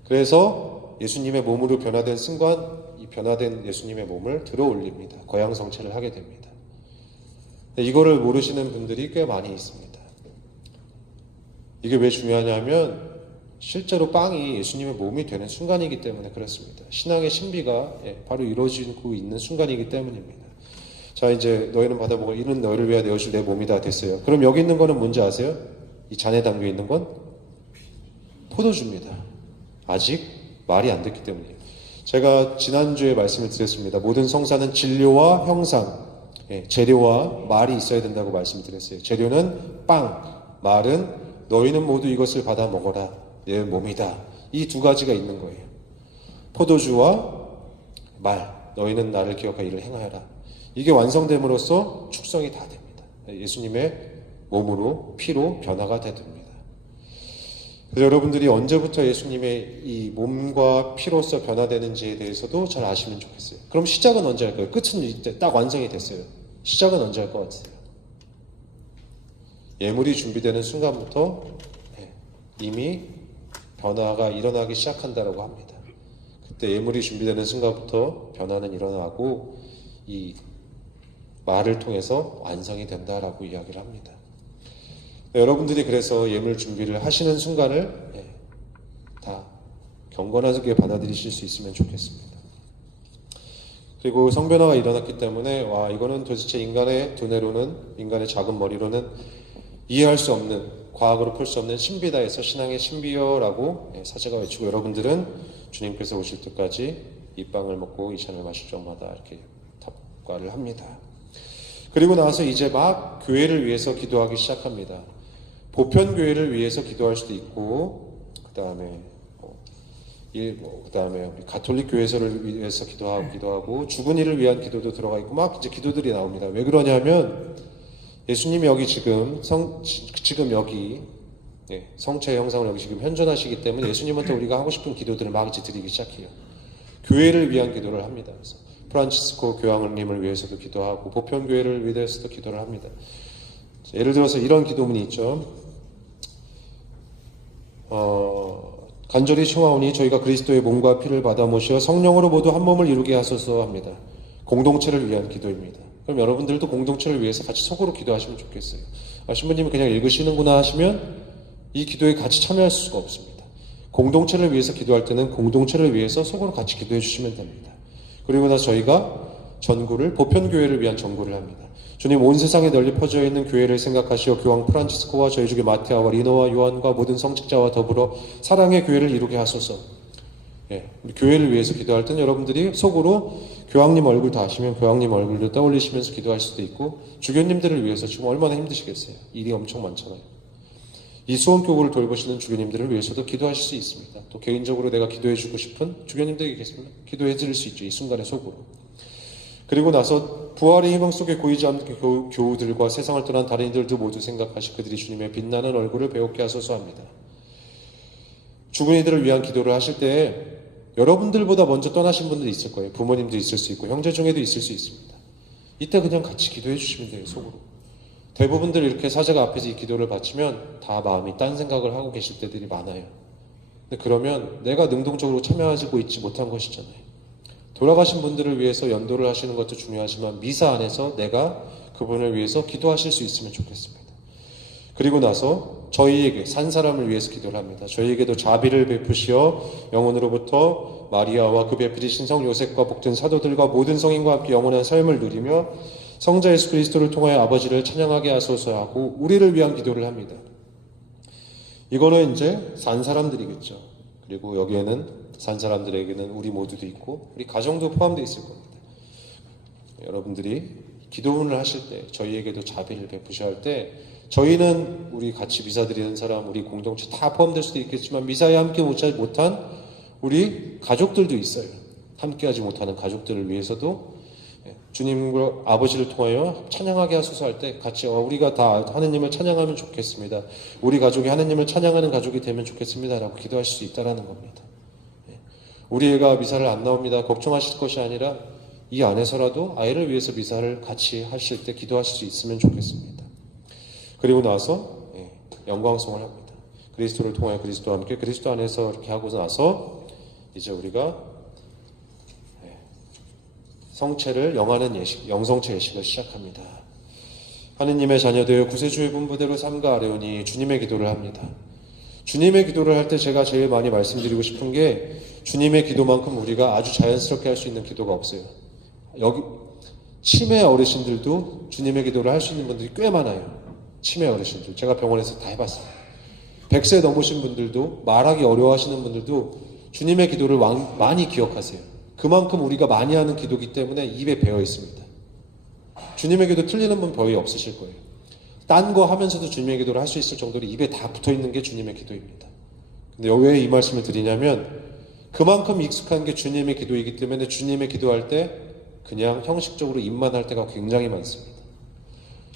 그래서 예수님의 몸으로 변화된 순간 이 변화된 예수님의 몸을 들어 올립니다. 거양성체를 하게 됩니다. 이거를 모르시는 분들이 꽤 많이 있습니다. 이게 왜 중요하냐면 실제로 빵이 예수님의 몸이 되는 순간이기 때문에 그렇습니다. 신앙의 신비가 바로 이루어지고 있는 순간이기 때문입니다. 자, 이제 너희는 받아보고 이는 너희를 위하여 내어줄 내 몸이다 됐어요. 그럼 여기 있는 거는 뭔지 아세요? 이 잔에 담겨 있는 건 포도주입니다. 아직 말이 안 됐기 때문이에요. 제가 지난주에 말씀을 드렸습니다. 모든 성사는 진료와 형상, 재료와 말이 있어야 된다고 말씀드렸어요. 재료는 빵, 말은 너희는 모두 이것을 받아 먹어라. 내 몸이다. 이 두 가지가 있는 거예요. 포도주와 말, 너희는 나를 기억하여 이를 행하여라. 이게 완성됨으로써 축성이 다 됩니다. 예수님의 몸으로 피로 변화가 됩니다. 그래서 여러분들이 언제부터 예수님의 이 몸과 피로서 변화되는지에 대해서도 잘 아시면 좋겠어요. 그럼 시작은 언제 할까요? 끝은 이때 딱 완성이 됐어요. 시작은 언제 할 것 같으세요? 예물이 준비되는 순간부터 이미 변화가 일어나기 시작한다고 합니다. 그때 예물이 준비되는 순간부터 변화는 일어나고 이 말을 통해서 완성이 된다라고 이야기를 합니다. 여러분들이 그래서 예물 준비를 하시는 순간을 다 경건하게 받아들이실 수 있으면 좋겠습니다. 그리고 성변화가 일어났기 때문에 이거는 도대체 인간의 두뇌로는, 인간의 작은 머리로는 이해할 수 없는, 과학으로 풀 수 없는 신비다 해서 신앙의 신비여라고 사제가 외치고 여러분들은 주님께서 오실 때까지 이 빵을 먹고 이 잔을 마실 적마다 이렇게 답과를 합니다. 그리고 나서 이제 막 교회를 위해서 기도하기 시작합니다. 보편교회를 위해서 기도할 수도 있고 그 다음에 그다음에 우리 가톨릭 교회소를 위해서 기도하고 죽은 이를 위한 기도도 들어가 있고 막 이제 기도들이 나옵니다. 왜 그러냐면 예수님이 여기 지금 여기 성체의 형상을 여기 지금 현존하시기 때문에 예수님한테 우리가 하고 싶은 기도들을 막 이제 드리기 시작해요. 교회를 위한 기도를 합니다. 그래서 프란치스코 교황님을 위해서도 기도하고 보편교회를 위해서도 기도를 합니다. 예를 들어서 이런 기도문이 있죠. 간절히 청하오니 저희가 그리스도의 몸과 피를 받아 모시어 성령으로 모두 한 몸을 이루게 하소서 합니다. 공동체를 위한 기도입니다. 그럼 여러분들도 공동체를 위해서 같이 속으로 기도하시면 좋겠어요. 신부님이 그냥 읽으시는구나 하시면 이 기도에 같이 참여할 수가 없습니다. 공동체를 위해서 기도할 때는 공동체를 위해서 속으로 같이 기도해 주시면 됩니다. 그리고 나서 저희가 전구를 보편교회를 위한 전구를 합니다. 주님, 온 세상에 널리 퍼져 있는 교회를 생각하시어 교황 프란치스코와 저희 중에 마테아와 리노와 요한과 모든 성직자와 더불어 사랑의 교회를 이루게 하소서. 우리 교회를 위해서 기도할 때는 여러분들이 속으로 교황님 얼굴 다 아시면 교황님 얼굴도 떠올리시면서 기도할 수도 있고, 주교님들을 위해서 지금 얼마나 힘드시겠어요. 일이 엄청 많잖아요. 이 수원교구를 돌보시는 주교님들을 위해서도 기도하실 수 있습니다. 또 개인적으로 내가 기도해주고 싶은 주교님들이 계십니다. 기도해드릴 수 있죠. 이 순간의 속으로. 그리고 나서 부활의 희망 속에 고이지 않는 교우들과 세상을 떠난 다른 이들도 모두 생각하시 그들이 주님의 빛나는 얼굴을 배웁게 하소서 합니다. 죽은 이들을 위한 기도를 하실 때 여러분들보다 먼저 떠나신 분들이 있을 거예요. 부모님도 있을 수 있고 형제 중에도 있을 수 있습니다. 이때 그냥 같이 기도해 주시면 돼요. 속으로. 대부분들 이렇게 사제가 앞에서 이 기도를 바치면 다 마음이 딴 생각을 하고 계실 때들이 많아요. 근데 그러면 내가 능동적으로 참여하고 있지 못한 것이잖아요. 돌아가신 분들을 위해서 연도를 하시는 것도 중요하지만 미사 안에서 내가 그분을 위해서 기도하실 수 있으면 좋겠습니다. 그리고 나서 저희에게 산 사람을 위해서 기도를 합니다. 저희에게도 자비를 베푸시어 영원으로부터 마리아와 그 배필이신 성 요셉과 복된 사도들과 모든 성인과 함께 영원한 삶을 누리며 성자 예수 그리스도를 통하여 아버지를 찬양하게 하소서 하고 우리를 위한 기도를 합니다. 이거는 이제 산 사람들이겠죠. 그리고 여기에는 산 사람들에게는 우리 모두도 있고 우리 가정도 포함되어 있을 겁니다. 여러분들이 기도문을 하실 때 저희에게도 자비를 베푸셔야 할 때 저희는 우리 같이 미사 드리는 사람, 우리 공동체 다 포함될 수도 있겠지만 미사에 함께 못한 우리 가족들도 있어요. 함께하지 못하는 가족들을 위해서도 주님과 아버지를 통하여 찬양하게 하소서 할 때 같이 우리가 다 하느님을 찬양하면 좋겠습니다. 우리 가족이 하느님을 찬양하는 가족이 되면 좋겠습니다. 라고 기도하실 수 있다는 겁니다. 우리 애가 미사를 안 나옵니다. 걱정하실 것이 아니라 이 안에서라도 아이를 위해서 미사를 같이 하실 때 기도하실 수 있으면 좋겠습니다. 그리고 나서 영광송을 합니다. 그리스도를 통하여 그리스도와 함께 그리스도 안에서 이렇게 하고 나서 이제 우리가 성체를 영하는 예식, 영성체 예식을 시작합니다. 하느님의 자녀되어 구세주의 분부대로 삼가 아뢰오니 주님의 기도를 합니다. 주님의 기도를 할 때 제가 제일 많이 말씀드리고 싶은 게 주님의 기도만큼 우리가 아주 자연스럽게 할 수 있는 기도가 없어요. 여기 치매 어르신들도 주님의 기도를 할 수 있는 분들이 꽤 많아요. 치매 어르신들 제가 병원에서 다 해봤어요. 100세 넘으신 분들도 말하기 어려워하시는 분들도 주님의 기도를 많이 기억하세요. 그만큼 우리가 많이 하는 기도이기 때문에 입에 배어 있습니다. 주님의 기도 틀리는 분 거의 없으실 거예요. 딴 거 하면서도 주님의 기도를 할 수 있을 정도로 입에 다 붙어있는 게 주님의 기도입니다. 근데 왜 이 말씀을 드리냐면 그만큼 익숙한 게 주님의 기도이기 때문에 주님의 기도할 때 그냥 형식적으로 입만 할 때가 굉장히 많습니다.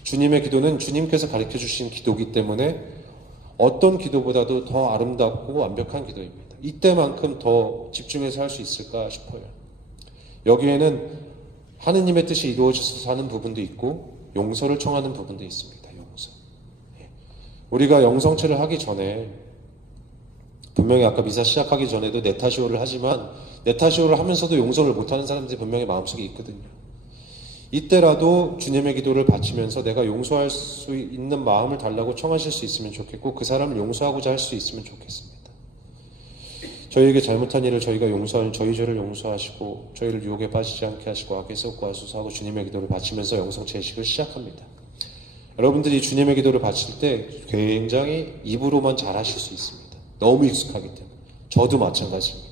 주님의 기도는 주님께서 가르쳐 주신 기도이기 때문에 어떤 기도보다도 더 아름답고 완벽한 기도입니다. 이때만큼 더 집중해서 할 수 있을까 싶어요. 여기에는 하느님의 뜻이 이루어져서 하는 부분도 있고 용서를 청하는 부분도 있습니다. 용서. 우리가 영성체를 하기 전에 분명히 아까 미사 시작하기 전에도 네타시오를 하지만 네타시오를 하면서도 용서를 못하는 사람들이 분명히 마음속에 있거든요. 이때라도 주님의 기도를 바치면서 내가 용서할 수 있는 마음을 달라고 청하실 수 있으면 좋겠고 그 사람을 용서하고자 할 수 있으면 좋겠습니다. 저희에게 잘못한 일을 저희가 용서하는 저희 죄를 용서하시고 저희를 유혹에 빠지지 않게 하시고 악에서 구하소서하고 주님의 기도를 바치면서 영성체 예식을 시작합니다. 여러분들이 주님의 기도를 바칠 때 굉장히 입으로만 잘 하실 수 있습니다. 너무 익숙하기 때문에. 저도 마찬가지입니다.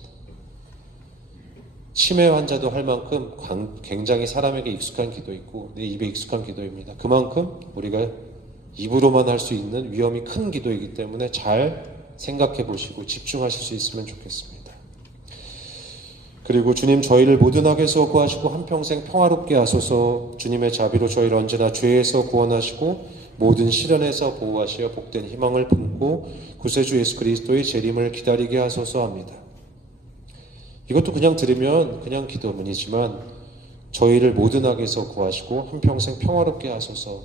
치매 환자도 할 만큼 굉장히 사람에게 익숙한 기도 있고 내 입에 익숙한 기도입니다. 그만큼 우리가 입으로만 할 수 있는 위험이 큰 기도이기 때문에 잘 생각해 보시고 집중하실 수 있으면 좋겠습니다. 그리고 주님 저희를 모든 악에서 구하시고 한평생 평화롭게 하소서. 주님의 자비로 저희를 언제나 죄에서 구원하시고 모든 시련에서 보호하시어 복된 희망을 품고 구세주 예수 그리스도의 재림을 기다리게 하소서 합니다. 이것도 그냥 들으면 그냥 기도문이지만 저희를 모든 악에서 구하시고 한평생 평화롭게 하소서.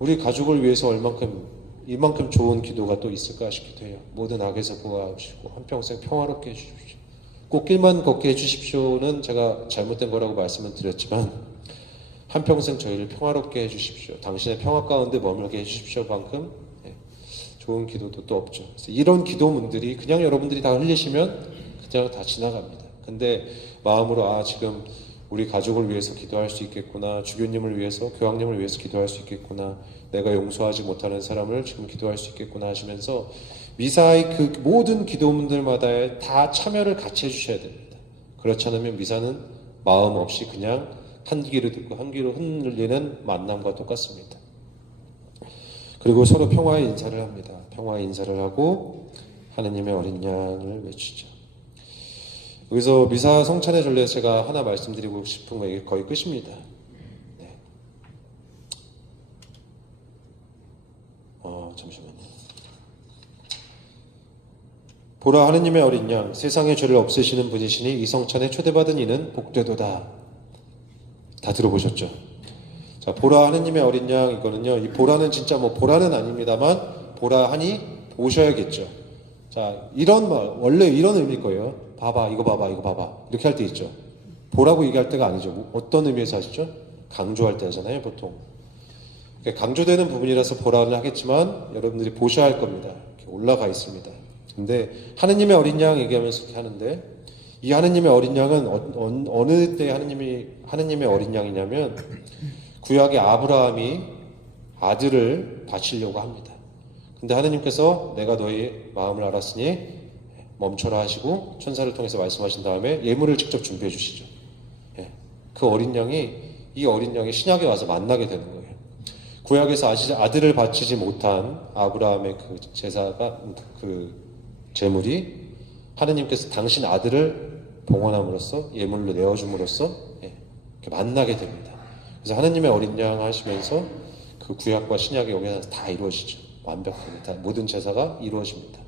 우리 가족을 위해서 이만큼 좋은 기도가 또 있을까 싶기도 해요. 모든 악에서 구하시고 한평생 평화롭게 해주십시오. 꽃길만 걷게 해주십시오는 제가 잘못된 거라고 말씀을 드렸지만 한평생 저희를 평화롭게 해주십시오. 당신의 평화 가운데 머물게 해주십시오. 만큼 좋은 기도도 또 없죠. 그래서 이런 기도문들이 그냥 여러분들이 다 흘리시면 그냥 다 지나갑니다. 근데 마음으로 지금 우리 가족을 위해서 기도할 수 있겠구나, 주교님을 위해서, 교황님을 위해서 기도할 수 있겠구나, 내가 용서하지 못하는 사람을 지금 기도할 수 있겠구나 하시면서 미사의 그 모든 기도문들마다에 다 참여를 같이 해주셔야 됩니다. 그렇지 않으면 미사는 마음 없이 그냥 한 귀로 듣고 한 귀로 흔들리는 만남과 똑같습니다. 그리고 서로 평화의 인사를 합니다. 평화의 인사를 하고 하느님의 어린 양을 외치죠. 여기서 미사 성찬의 전례에서 제가 하나 말씀드리고 싶은 거 이게 거의 끝입니다. 네. 잠시만요. 보라 하느님의 어린 양 세상의 죄를 없애시는 분이시니 이 성찬에 초대받은 이는 복되도다. 다 들어보셨죠? 자, 보라 하느님의 어린 양 이거는요. 이 보라는 진짜 보라는 아닙니다만 보라 하니 보셔야겠죠. 자, 이런 말 원래 이런 의미일 거예요. 봐봐, 이거 봐봐, 이거 봐봐. 이렇게 할 때 있죠. 보라고 얘기할 때가 아니죠. 어떤 의미에서 하시죠? 강조할 때 하잖아요, 보통. 강조되는 부분이라서 보라를 하겠지만 여러분들이 보셔야 할 겁니다. 이렇게 올라가 있습니다. 근데 하느님의 어린 양 얘기하면서 이렇게 하는데 이 하느님의 어린 양은 어느 때 하느님의 어린 양이냐면 구약의 아브라함이 아들을 바치려고 합니다. 근데 하느님께서 내가 너의 마음을 알았으니 멈춰라 하시고 천사를 통해서 말씀하신 다음에 예물을 직접 준비해 주시죠. 그 어린 양이 이 어린 양이 신약에 와서 만나게 되는 거예요. 구약에서 아들을 바치지 못한 아브라함의 그 제사가 그 제물이 하느님께서 당신 아들을 봉헌함으로써 예물로 내어줌으로써 이렇게 만나게 됩니다. 그래서 하느님의 어린 양 하시면서 그 구약과 신약이 여기서 다 이루어지죠. 완벽합니다. 모든 제사가 이루어집니다.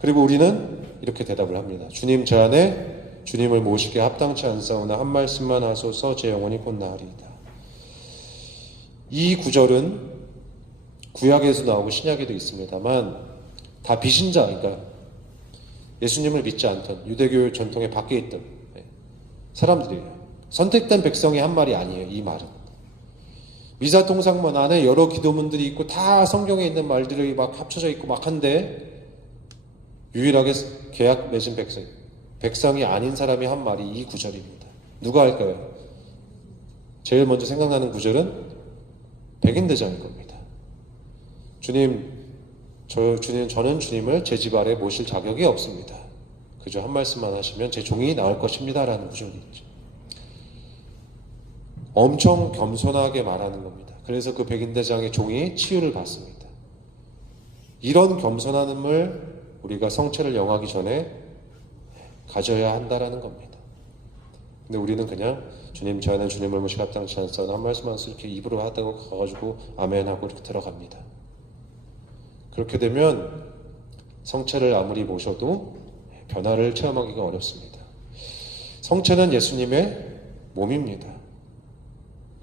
그리고 우리는 이렇게 대답을 합니다. 주님 제 안에 주님을 모시기에 합당치 않사오나 한 말씀만 하소서 제 영혼이 곧 나으리이다. 이 구절은 구약에서 나오고 신약에도 있습니다만 다 비신자, 그러니까 예수님을 믿지 않던 유대교 전통에 밖에 있던 사람들이에요. 선택된 백성이 한 말이 아니에요. 이 말은 미사통상문 안에 여러 기도문들이 있고 다 성경에 있는 말들이 막 합쳐져 있고 막 한데 유일하게 계약 맺은 백성이 아닌 사람이 한 말이 이 구절입니다. 누가 할까요? 제일 먼저 생각나는 구절은 백인대장일 겁니다. 저는 주님을 제 집 아래 모실 자격이 없습니다. 그저 한 말씀만 하시면 제 종이 나을 것입니다. 라는 구절이 있죠. 엄청 겸손하게 말하는 겁니다. 그래서 그 백인대장의 종이 치유를 받습니다. 이런 겸손함을 우리가 성체를 영하기 전에 가져야 한다라는 겁니다. 근데 우리는 그냥 주님 저 안에 주님을 모시기 합당치 않사오나 한 말씀만 이렇게 입으로 하다가 가가지고 아멘하고 이렇게 들어갑니다. 그렇게 되면 성체를 아무리 모셔도 변화를 체험하기가 어렵습니다. 성체는 예수님의 몸입니다.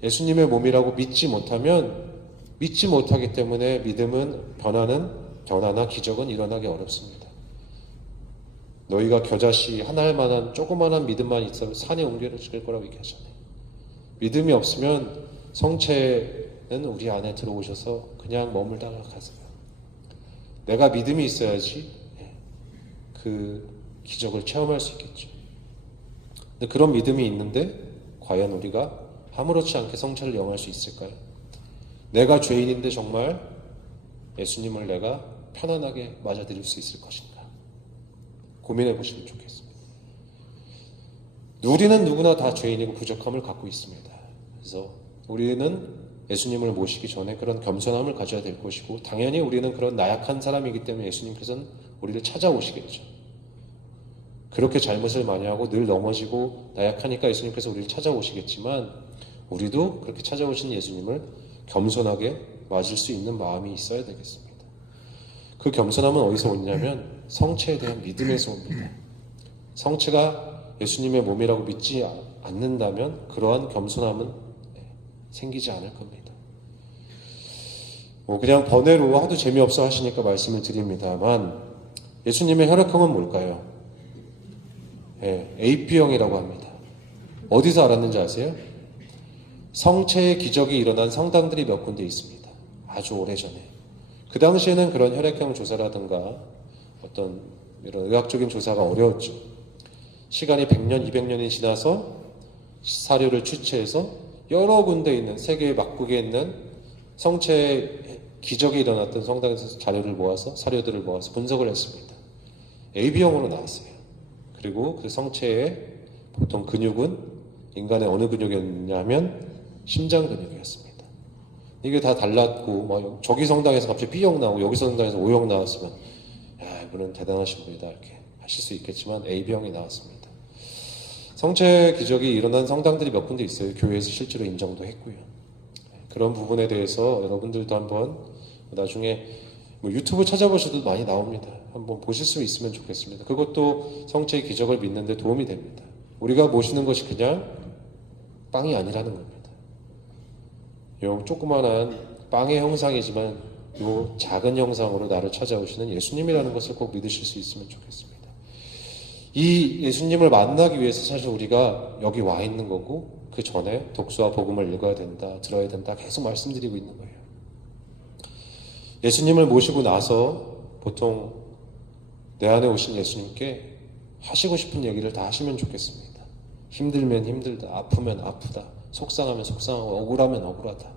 예수님의 몸이라고 믿지 못하기 때문에 믿음은 변화나 기적은 일어나기 어렵습니다. 너희가 겨자씨 하나만한 조그만한 믿음만 있으면 산에 옮겨질 거라고 얘기하잖아요. 믿음이 없으면 성체는 우리 안에 들어오셔서 그냥 머물다가 가세요. 내가 믿음이 있어야지 그 기적을 체험할 수 있겠죠. 근데 그런 믿음이 있는데 과연 우리가 아무렇지 않게 성체를 영할 수 있을까요? 내가 죄인인데 정말 예수님을 내가 편안하게 맞아들일 수 있을 것인가? 고민해 보시면 좋겠습니다. 우리는 누구나 다 죄인이고 부족함을 갖고 있습니다. 그래서 우리는 예수님을 모시기 전에 그런 겸손함을 가져야 될 것이고 당연히 우리는 그런 나약한 사람이기 때문에 예수님께서는 우리를 찾아오시겠죠. 그렇게 잘못을 많이 하고 늘 넘어지고 나약하니까 예수님께서 우리를 찾아오시겠지만 우리도 그렇게 찾아오신 예수님을 겸손하게 맞을 수 있는 마음이 있어야 되겠습니다. 그 겸손함은 어디서 오냐면 성체에 대한 믿음에서 옵니다. 성체가 예수님의 몸이라고 믿지 않는다면 그러한 겸손함은 생기지 않을 겁니다. 그냥 번외로 하도 재미없어 하시니까 말씀을 드립니다만 예수님의 혈액형은 뭘까요? AB형이라고 합니다. 어디서 알았는지 아세요? 성체의 기적이 일어난 성당들이 몇 군데 있습니다. 아주 오래전에. 그 당시에는 그런 혈액형 조사라든가 어떤 이런 의학적인 조사가 어려웠죠. 시간이 100년, 200년이 지나서 사료를 취체해서 여러 군데 있는 세계 막국에 있는 성체의 기적이 일어났던 성당에서 자료를 모아서 사료들을 모아서 분석을 했습니다. AB형으로 나왔어요. 그리고 그 성체의 보통 근육은 인간의 어느 근육이었냐면 심장 근육이었습니다. 이게 다 달랐고 저기 성당에서 갑자기 B형 나오고 여기 성당에서 O형 나왔으면 야 이분은 대단하신 분이다 이렇게 하실 수 있겠지만 AB형이 나왔습니다. 성체 기적이 일어난 성당들이 몇 군데 있어요. 교회에서 실제로 인정도 했고요. 그런 부분에 대해서 여러분들도 한번 나중에 유튜브 찾아보셔도 많이 나옵니다. 한번 보실 수 있으면 좋겠습니다. 그것도 성체의 기적을 믿는 데 도움이 됩니다. 우리가 모시는 것이 그냥 빵이 아니라는 겁니다. 요 조그만한 빵의 형상이지만 요 작은 형상으로 나를 찾아오시는 예수님이라는 것을 꼭 믿으실 수 있으면 좋겠습니다. 이 예수님을 만나기 위해서 사실 우리가 여기 와 있는 거고 그 전에 독서와 복음을 읽어야 된다, 들어야 된다 계속 말씀드리고 있는 거예요. 예수님을 모시고 나서 보통 내 안에 오신 예수님께 하시고 싶은 얘기를 다 하시면 좋겠습니다. 힘들면 힘들다, 아프면 아프다, 속상하면 속상하고 억울하면 억울하다.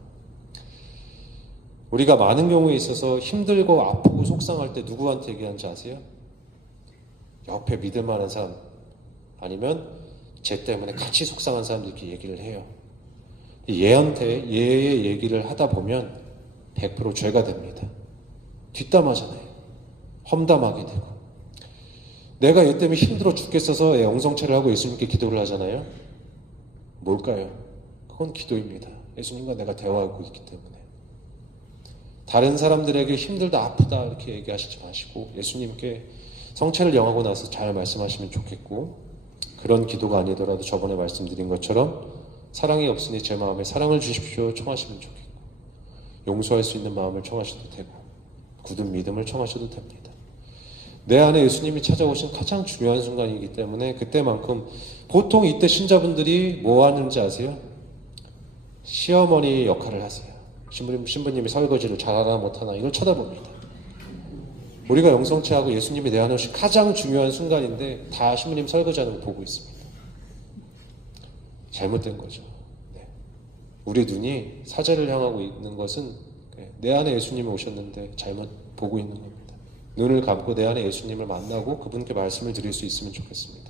우리가 많은 경우에 있어서 힘들고 아프고 속상할 때 누구한테 얘기하는지 아세요? 옆에 믿을 만한 사람 아니면 쟤 때문에 같이 속상한 사람들끼리 얘기를 해요. 얘의 얘기를 하다 보면 100% 죄가 됩니다. 뒷담화잖아요. 험담하게 되고. 내가 얘 때문에 힘들어 죽겠어서 애 엉성체를 하고 예수님께 기도를 하잖아요. 뭘까요? 그건 기도입니다. 예수님과 내가 대화하고 있기 때문에. 다른 사람들에게 힘들다 아프다 이렇게 얘기하시지 마시고 예수님께 성체를 영하고 나서 잘 말씀하시면 좋겠고, 그런 기도가 아니더라도 저번에 말씀드린 것처럼 사랑이 없으니 제 마음에 사랑을 주십시오 청하시면 좋겠고, 용서할 수 있는 마음을 청하셔도 되고 굳은 믿음을 청하셔도 됩니다. 내 안에 예수님이 찾아오신 가장 중요한 순간이기 때문에 그때만큼 보통 이때 신자분들이 뭐 하는지 아세요? 시어머니 역할을 하세요. 신부님이 설거지를 잘하나 못하나 이걸 쳐다봅니다. 우리가 영성체하고 예수님이 내 안에 오신 가장 중요한 순간인데 다 신부님 설거지하는 거 보고 있습니다. 잘못된 거죠. 네. 우리 눈이 사제를 향하고 있는 것은 내 안에 예수님이 오셨는데 잘못 보고 있는 겁니다. 눈을 감고 내 안에 예수님을 만나고 그분께 말씀을 드릴 수 있으면 좋겠습니다.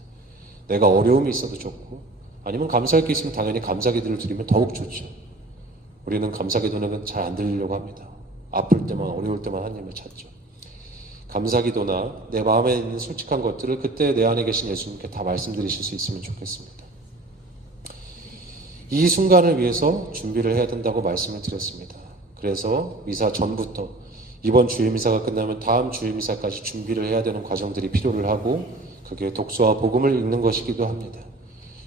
내가 어려움이 있어도 좋고 아니면 감사할 게 있으면 당연히 감사기도를 드리면 더욱 좋죠. 우리는 감사기도는 잘 안 드리려고 합니다. 아플 때만 어려울 때만 하나님을 찾죠. 감사기도나 내 마음에 있는 솔직한 것들을 그때 내 안에 계신 예수님께 다 말씀드리실 수 있으면 좋겠습니다. 이 순간을 위해서 준비를 해야 된다고 말씀을 드렸습니다. 그래서 미사 전부터 이번 주일미사가 끝나면 다음 주일미사까지 준비를 해야 되는 과정들이 필요를 하고 그게 독서와 복음을 읽는 것이기도 합니다.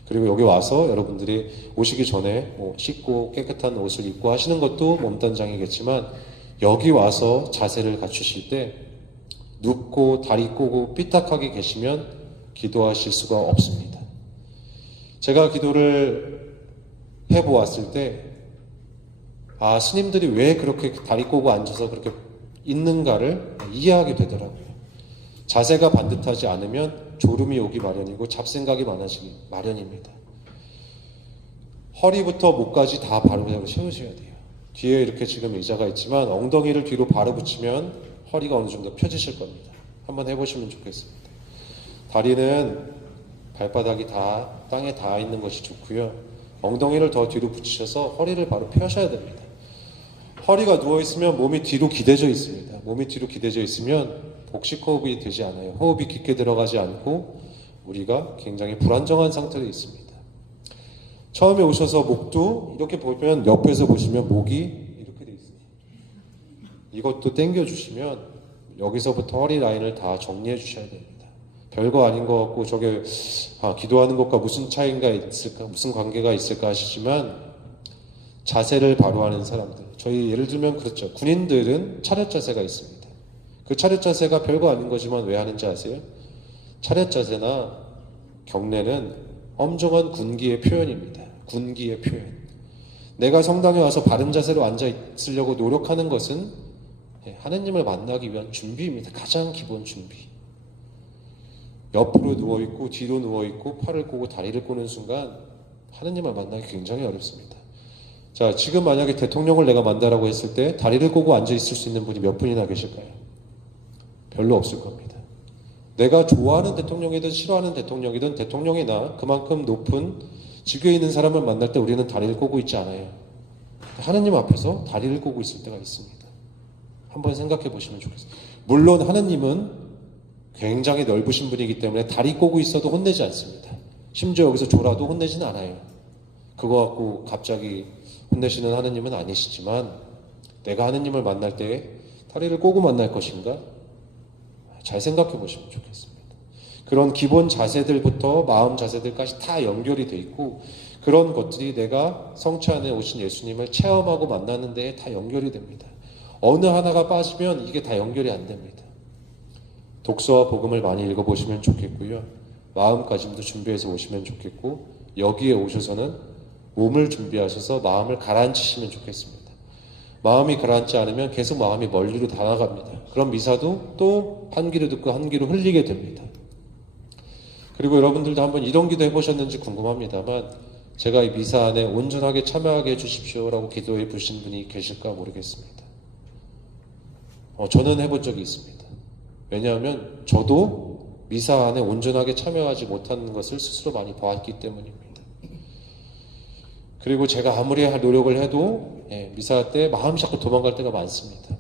그리고 여기 와서 여러분들이 오시기 전에 씻고 깨끗한 옷을 입고 하시는 것도 몸단장이겠지만 여기 와서 자세를 갖추실 때 눕고 다리 꼬고 삐딱하게 계시면 기도하실 수가 없습니다. 제가 기도를 해보았을 때 스님들이 왜 그렇게 다리 꼬고 앉아서 그렇게 있는가를 이해하게 되더라고요. 자세가 반듯하지 않으면 졸음이 오기 마련이고 잡생각이 많아지기 마련입니다. 허리부터 목까지 다 바로 세우셔야 돼요. 뒤에 이렇게 지금 의자가 있지만 엉덩이를 뒤로 바로 붙이면 허리가 어느 정도 펴지실 겁니다. 한번 해보시면 좋겠습니다. 다리는 발바닥이 다 땅에 닿아 있는 것이 좋고요. 엉덩이를 더 뒤로 붙이셔서 허리를 바로 펴셔야 됩니다. 허리가 누워있으면 몸이 뒤로 기대져 있습니다. 몸이 뒤로 기대져 있으면 복식 호흡이 되지 않아요. 호흡이 깊게 들어가지 않고 우리가 굉장히 불안정한 상태에 있습니다. 처음에 오셔서 목도 이렇게 보면 옆에서 보시면 목이 이렇게 돼 있어요. 이것도 당겨 주시면 여기서부터 허리 라인을 다 정리해 주셔야 됩니다. 별거 아닌 것 같고 저게 기도하는 것과 무슨 차이가 있을까, 무슨 관계가 있을까 하시지만 자세를 바로 하는 사람들, 저희 예를 들면 그렇죠. 군인들은 차렷 자세가 있습니다. 그 차렷 자세가 별거 아닌 거지만 왜 하는지 아세요? 차렷 자세나 경례는 엄정한 군기의 표현입니다. 군기의 표현. 내가 성당에 와서 바른 자세로 앉아 있으려고 노력하는 것은 하느님을 만나기 위한 준비입니다. 가장 기본 준비. 옆으로 누워있고 뒤로 누워있고 팔을 꼬고 다리를 꼬는 순간 하느님을 만나기 굉장히 어렵습니다. 자, 지금 만약에 대통령을 내가 만나라고 했을 때 다리를 꼬고 앉아 있을 수 있는 분이 몇 분이나 계실까요? 별로 없을 겁니다. 내가 좋아하는 대통령이든 싫어하는 대통령이든 대통령이나 그만큼 높은 직위에 있는 사람을 만날 때 우리는 다리를 꼬고 있지 않아요. 하느님 앞에서 다리를 꼬고 있을 때가 있습니다. 한번 생각해 보시면 좋겠습니다. 물론 하느님은 굉장히 넓으신 분이기 때문에 다리 꼬고 있어도 혼내지 않습니다. 심지어 여기서 졸아도 혼내지는 않아요. 그거 갖고 갑자기 혼내시는 하느님은 아니시지만 내가 하느님을 만날 때 다리를 꼬고 만날 것인가? 잘 생각해 보시면 좋겠습니다. 그런 기본 자세들부터 마음 자세들까지 다 연결이 돼 있고 그런 것들이 내가 성체 안에 오신 예수님을 체험하고 만나는 데에 다 연결이 됩니다. 어느 하나가 빠지면 이게 다 연결이 안 됩니다. 독서와 복음을 많이 읽어보시면 좋겠고요. 마음가짐도 준비해서 오시면 좋겠고 여기에 오셔서는 몸을 준비하셔서 마음을 가라앉히시면 좋겠습니다. 마음이 가라앉지 않으면 계속 마음이 멀리로 다 나갑니다. 그럼 미사도 또 한 귀로 듣고 한 귀로 흘리게 됩니다. 그리고 여러분들도 한번 이런 기도 해보셨는지 궁금합니다만 제가 이 미사 안에 온전하게 참여하게 해주십시오라고 기도해 보신 분이 계실까 모르겠습니다. 저는 해본 적이 있습니다. 왜냐하면 저도 미사 안에 온전하게 참여하지 못하는 것을 스스로 많이 보았기 때문입니다. 그리고 제가 아무리 노력을 해도 미사 때 마음이 자꾸 도망갈 때가 많습니다.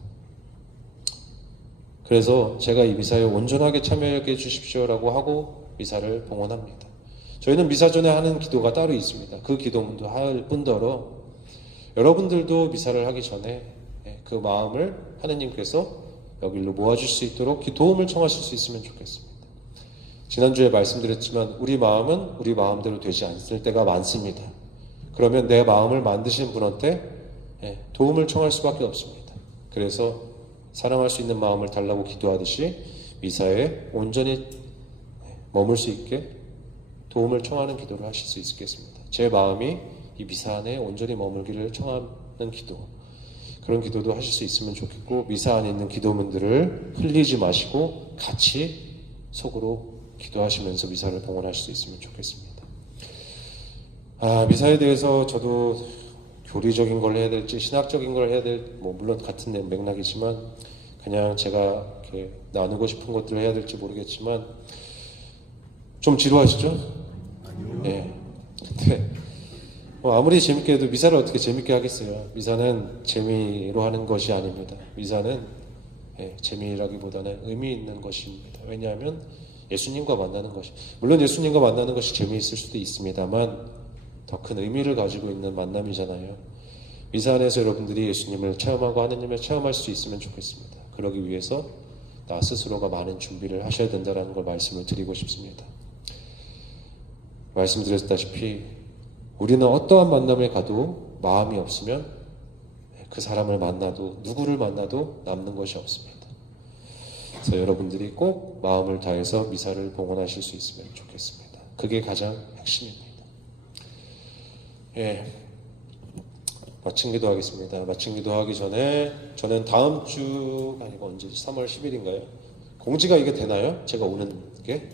그래서 제가 이 미사에 온전하게 참여하게 해주십시오라고 하고 미사를 봉헌합니다. 저희는 미사 전에 하는 기도가 따로 있습니다. 그 기도문도 할 뿐더러 여러분들도 미사를 하기 전에 그 마음을 하느님께서 여기로 모아줄 수 있도록 도움을 청하실 수 있으면 좋겠습니다. 지난주에 말씀드렸지만 우리 마음은 우리 마음대로 되지 않을 때가 많습니다. 그러면 내 마음을 만드신 분한테 도움을 청할 수밖에 없습니다. 그래서 사랑할 수 있는 마음을 달라고 기도하듯이 미사에 온전히 머물 수 있게 도움을 청하는 기도를 하실 수 있겠습니다. 제 마음이 이 미사 안에 온전히 머물기를 청하는 기도, 그런 기도도 하실 수 있으면 좋겠고 미사 안에 있는 기도문들을 흘리지 마시고 같이 속으로 기도하시면서 미사를 봉헌하실 수 있으면 좋겠습니다. 미사에 대해서 저도 교리적인 걸 해야 될지 신학적인 걸 해야 물론 같은 맥락이지만 그냥 제가 이렇게 나누고 싶은 것들을 해야 될지 모르겠지만 좀 지루하시죠? 네. 근데 아무리 재밌게 해도 미사를 어떻게 재밌게 하겠어요? 미사는 재미로 하는 것이 아닙니다. 미사는 재미라기보다는 의미 있는 것입니다. 왜냐하면 예수님과 만나는 것이, 물론 예수님과 만나는 것이 재미있을 수도 있습니다만 더 큰 의미를 가지고 있는 만남이잖아요. 미사 안에서 여러분들이 예수님을 체험하고 하느님을 체험할 수 있으면 좋겠습니다. 그러기 위해서 나 스스로가 많은 준비를 하셔야 된다는 걸 말씀을 드리고 싶습니다. 말씀드렸다시피 우리는 어떠한 만남에 가도 마음이 없으면 그 사람을 만나도 누구를 만나도 남는 것이 없습니다. 그래서 여러분들이 꼭 마음을 다해서 미사를 봉헌하실 수 있으면 좋겠습니다. 그게 가장 핵심입니다. 마침 기도하겠습니다. 마침 기도하기 전에 저는 다음 주 아니고 언제 3월 10일인가요? 공지가 이게 되나요? 제가 오는 게?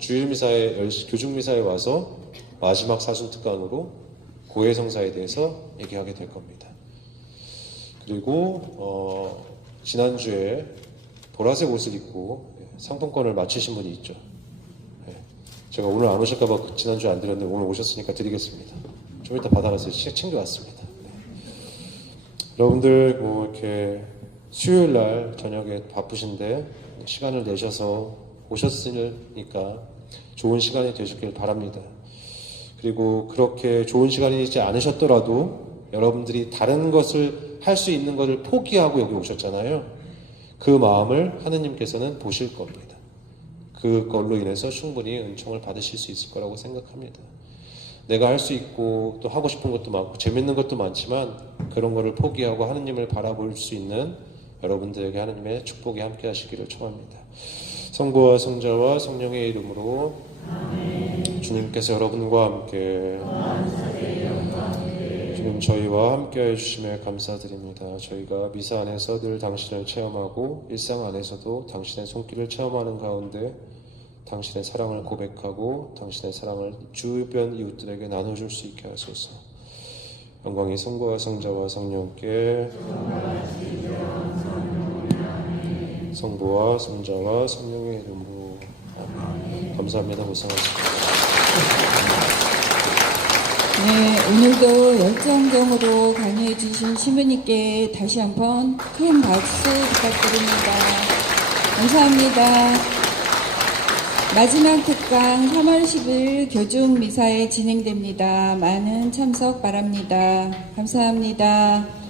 주일미사에 교중미사에 와서 마지막 사순특강으로 고해성사에 대해서 얘기하게 될 겁니다. 그리고 지난주에 보라색 옷을 입고 상품권을 마치신 분이 있죠. 제가 오늘 안 오실까봐 지난주에 안 드렸는데 오늘 오셨으니까 드리겠습니다. 좀 이따 받아가서 책 챙겨왔습니다. 여러분들 이렇게 수요일날 저녁에 바쁘신데 시간을 내셔서 오셨으니까 좋은 시간이 되셨길 바랍니다. 그리고 그렇게 좋은 시간이지 않으셨더라도 여러분들이 다른 것을 할 수 있는 것을 포기하고 여기 오셨잖아요. 그 마음을 하느님께서는 보실 겁니다. 그걸로 인해서 충분히 은총을 받으실 수 있을 거라고 생각합니다. 내가 할 수 있고 또 하고 싶은 것도 많고 재밌는 것도 많지만 그런 거를 포기하고 하느님을 바라볼 수 있는 여러분들에게 하느님의 축복이 함께 하시기를 청합니다. 성부와 성자와 성령의 이름으로 주님께서 여러분과 함께 주님 저희와 함께 해주심에 감사드립니다. 저희가 미사 안에서 늘 당신을 체험하고 일상 안에서도 당신의 손길을 체험하는 가운데 당신의 사랑을 고백하고 당신의 사랑을 주변 이웃들에게 나눠줄 수 있게 하소서. 영광이 성부와 성자와 성령께 성부와 성자와 성령의 이름으로 아멘. 감사합니다. 고생하셨습니다. 네, 오늘도 열정적으로 강의해 주신 시민님께 다시 한번 큰 박수 부탁드립니다. 감사합니다. 마지막 특강 3월 10일 교중 미사에 진행됩니다. 많은 참석 바랍니다. 감사합니다.